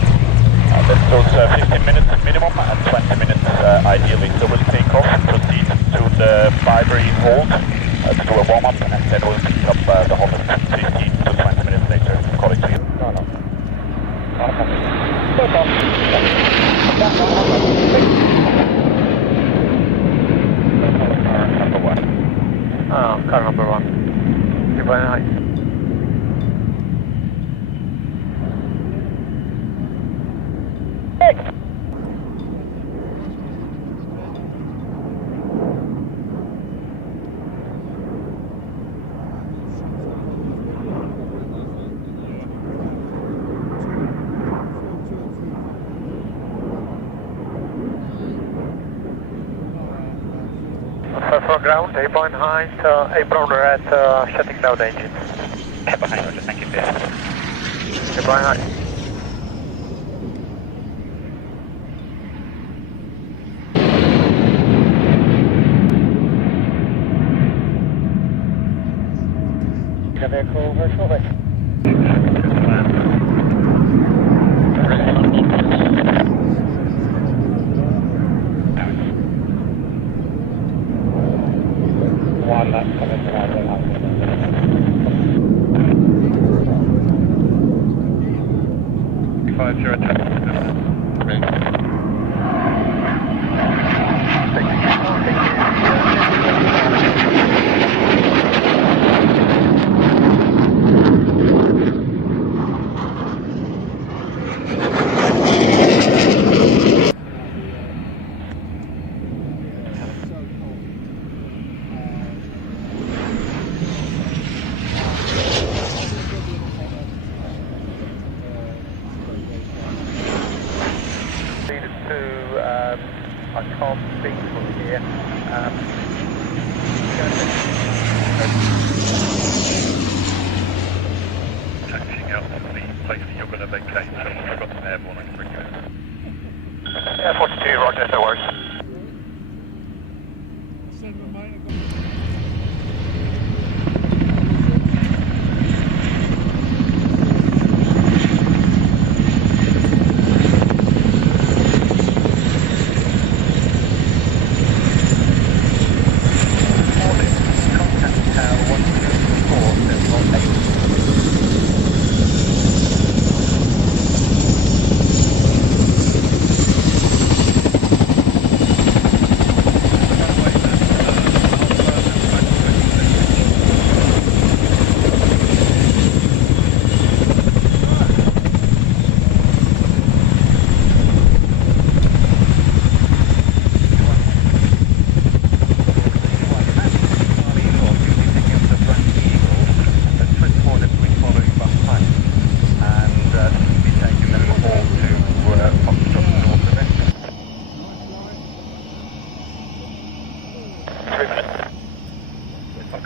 Let's do 15 minutes minimum and 20 minutes ideally. So we'll take off, proceed to the primary hold to do a warm-up, and then we'll pick up the Hornet 15 to 20 minutes later. Call it to you. Number 1. Car number 1. Hippo 9. For ground, A-point height, A-brown red, shutting down the engine. Behind, Roger, thank you, Pierce. A-point height. The vehicle virtual way. One that's coming from our way out. 502. I can't speak from here.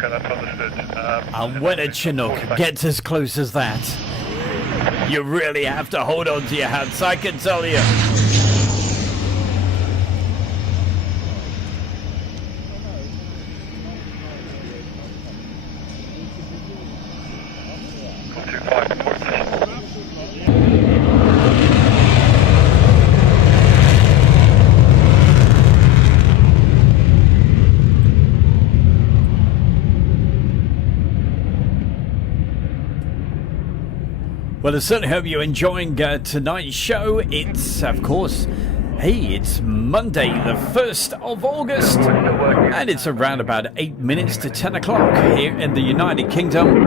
Okay, that's understood. And when a Chinook gets as close as that, you really have to hold on to your hats, I can tell you. Well, I certainly hope you're enjoying tonight's show. It's, of course, it's Monday, the 1st of August, and it's around about 8 minutes to 10 o'clock here in the United Kingdom.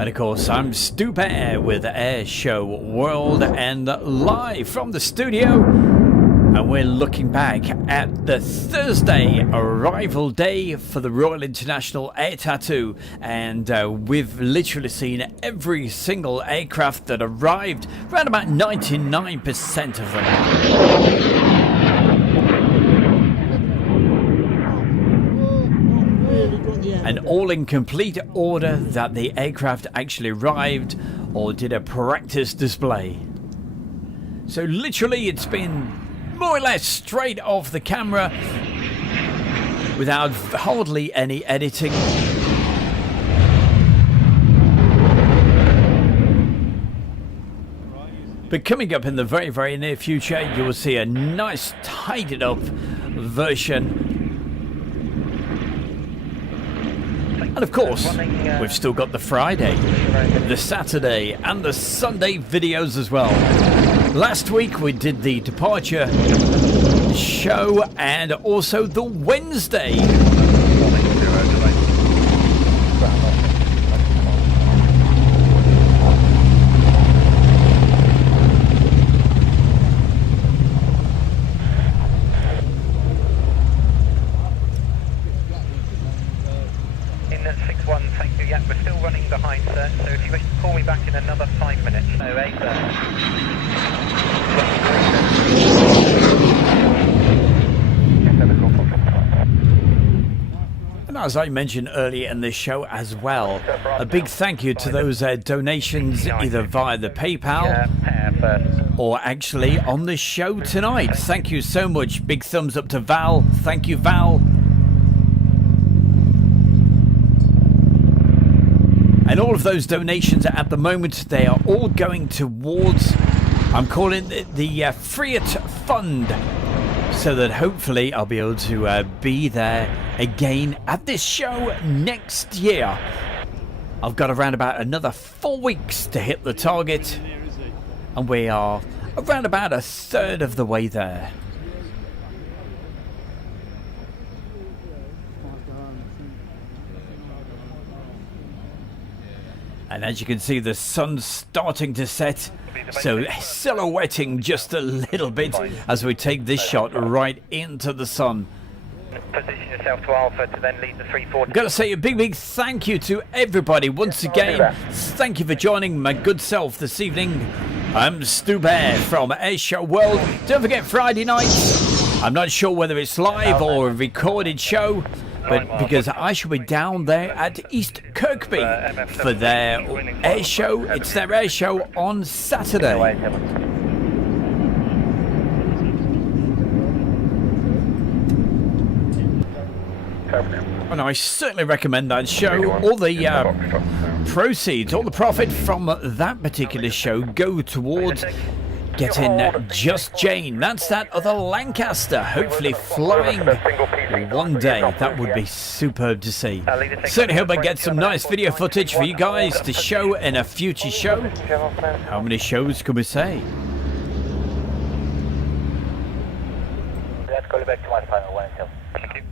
And, of course, I'm Stu Bear with Air Show World and live from the studio. And we're looking back at the Thursday arrival day for the Royal International Air Tattoo. And we've literally seen every single aircraft that arrived, around about 99% of them. And all in complete order that the aircraft actually arrived or did a practice display. So literally it's been more or less straight off the camera without hardly any editing. But coming up in the very, very near future, you will see a nice tidied up version. And of course, we've still got the Friday, the Saturday and the Sunday videos as well. Last week we did the departure show and also the Wednesday. In at 6-1, thank you. Yeah, we're still running behind, sir. So if you wish to call me back in another 5 minutes. No, 8, sir. And as I mentioned earlier in this show as well, a big thank you to those donations either via the PayPal or actually on the show tonight. Thank you so much. Big thumbs up to Val. Thank you, Val. And all of those donations at the moment, they are all going towards, I'm calling it the Free It Fund, so that hopefully I'll be able to be there again at this show next year. I've got around about another 4 weeks to hit the target, and we are around about a third of the way there. And as you can see, the sun's starting to set, so silhouetting just a little bit as we take this shot right into the sun. Position yourself to Alpha to then lead the 340. I've got to say a big thank you to everybody once again. Thank you for joining my good self this evening. I'm Stu Bear from Air Show World. Don't forget Friday nights. I'm not sure whether it's live or a recorded show, but because I shall be down there at East Kirkby for their air show. It's their air show on Saturday. And I certainly recommend that show. All the proceeds, all the profit from that particular show go towards getting Just Jane. That's that other Lancaster, hopefully flying one day. That would be superb to see. Certainly hope I get some nice video footage for you guys to show in a future show. How many shows can we say? Let's go back to my final one. Thank you.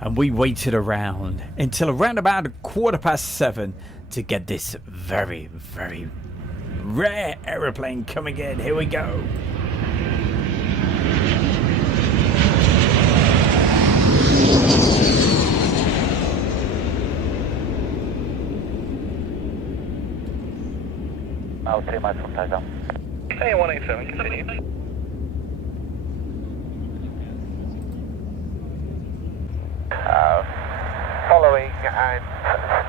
And we waited around until around about 7:15 to get this very, very rare aeroplane coming in. Here we go. I'll 3 miles from Tiger. Hey, 187, continue. and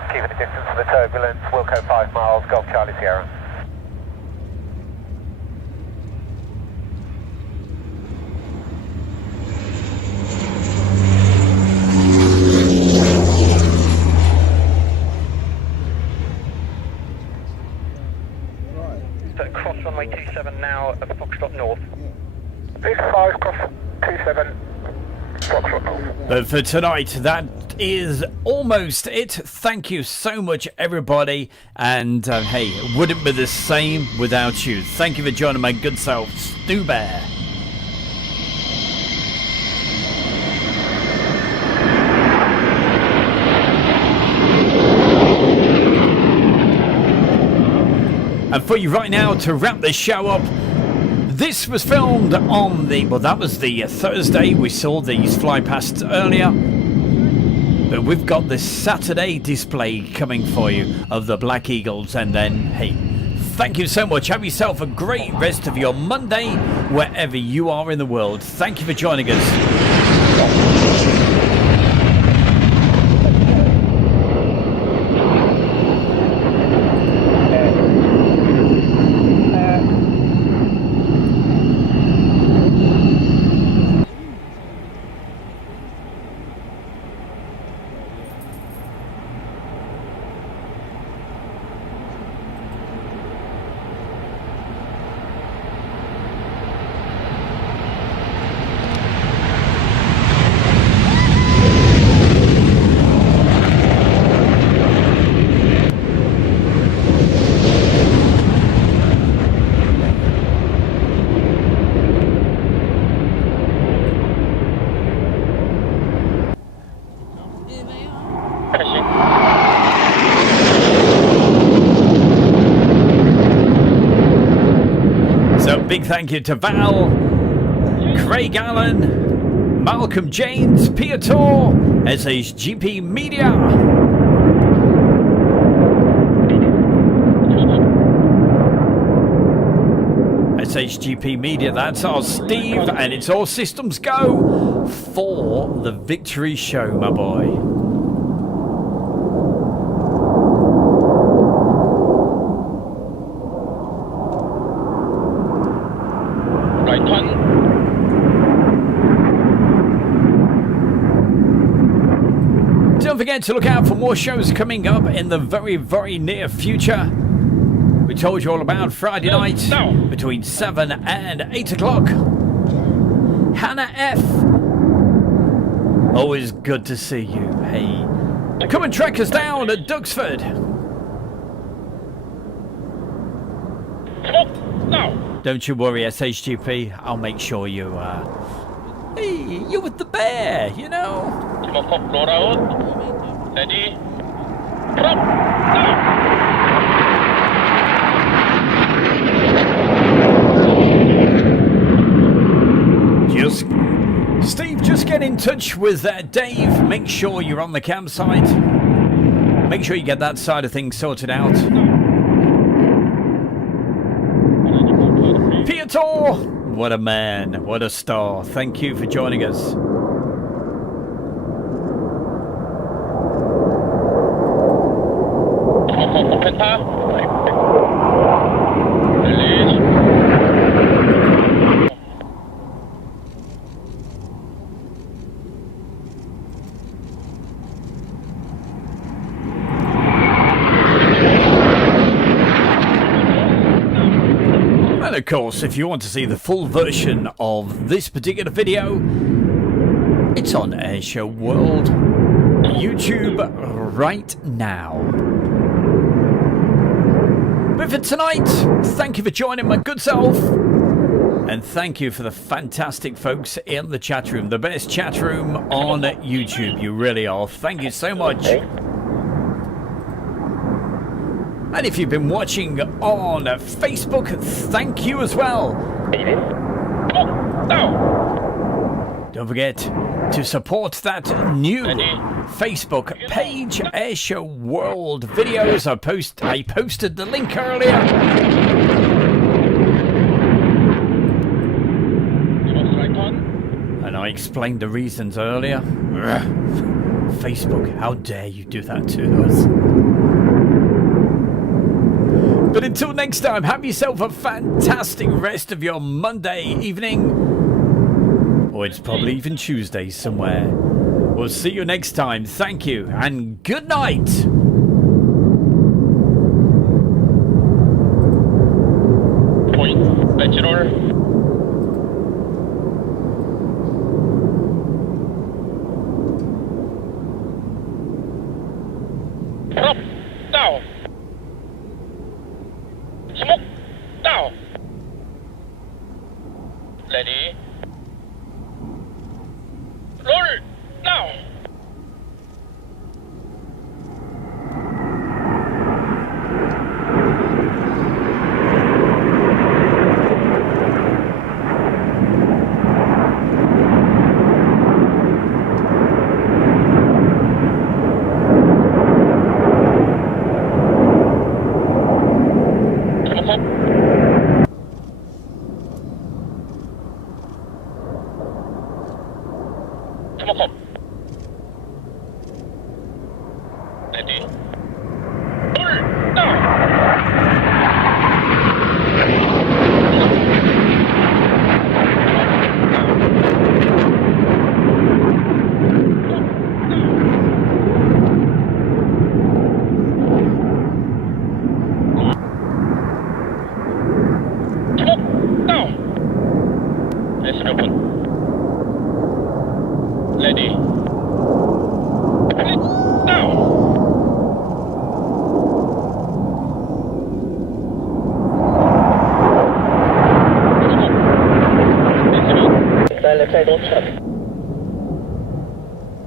keeping a distance from the turbulence. Wilco 5 miles, Golf Charlie Sierra. So cross runway 27 now at Foxtrot North. 5 cross 27, Foxtrot North. But for tonight, that is almost it. Thank you so much, everybody. And hey, it wouldn't be the same without you. Thank you for joining my good self, Stu Bear. And for you right now, to wrap this show up, this was filmed on the, well, that was the Thursday. We saw these fly past earlier. But we've got this Saturday display coming for you of the Black Eagles. And then, hey, thank you so much. Have yourself a great rest of your Monday, wherever you are in the world. Thank you for joining us. Big thank you to Val, Craig Allen, Malcolm James, Piotr, SHGP Media. SHGP Media, that's our Steve, and it's all systems go for the victory show, my boy. Don't forget to look out for more shows coming up in the very, very near future. We told you all about Friday night between 7 and 8 o'clock. Hannah F. Always good to see you. Hey, come and track us down at Duxford. Don't you worry, SHGP. I'll make sure you, hey, you're with the bear, you know. Ready? Drop! Just get in touch with Dave. Make sure you're on the campsite. Make sure you get that side of things sorted out. Piotr, what a man, what a star. Thank you for joining us. And of course, if you want to see the full version of this particular video, it's on Airshow World YouTube right now. But for tonight, thank you for joining my good self. And thank you for the fantastic folks in the chat room. The best chat room on YouTube. You really are. Thank you so much. And if you've been watching on Facebook, thank you as well. Don't forget to support that new Facebook page, Airshow World Videos. I posted the link earlier. And I explained the reasons earlier. Facebook, how dare you do that to us? But until next time, have yourself a fantastic rest of your Monday evening. Or it's probably even Tuesday somewhere. We'll see you next time. Thank you and good night. Point. Engine order. Prop down. Smoke down. Ready. Roll down.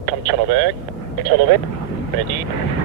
Come 1500, 1500, ready.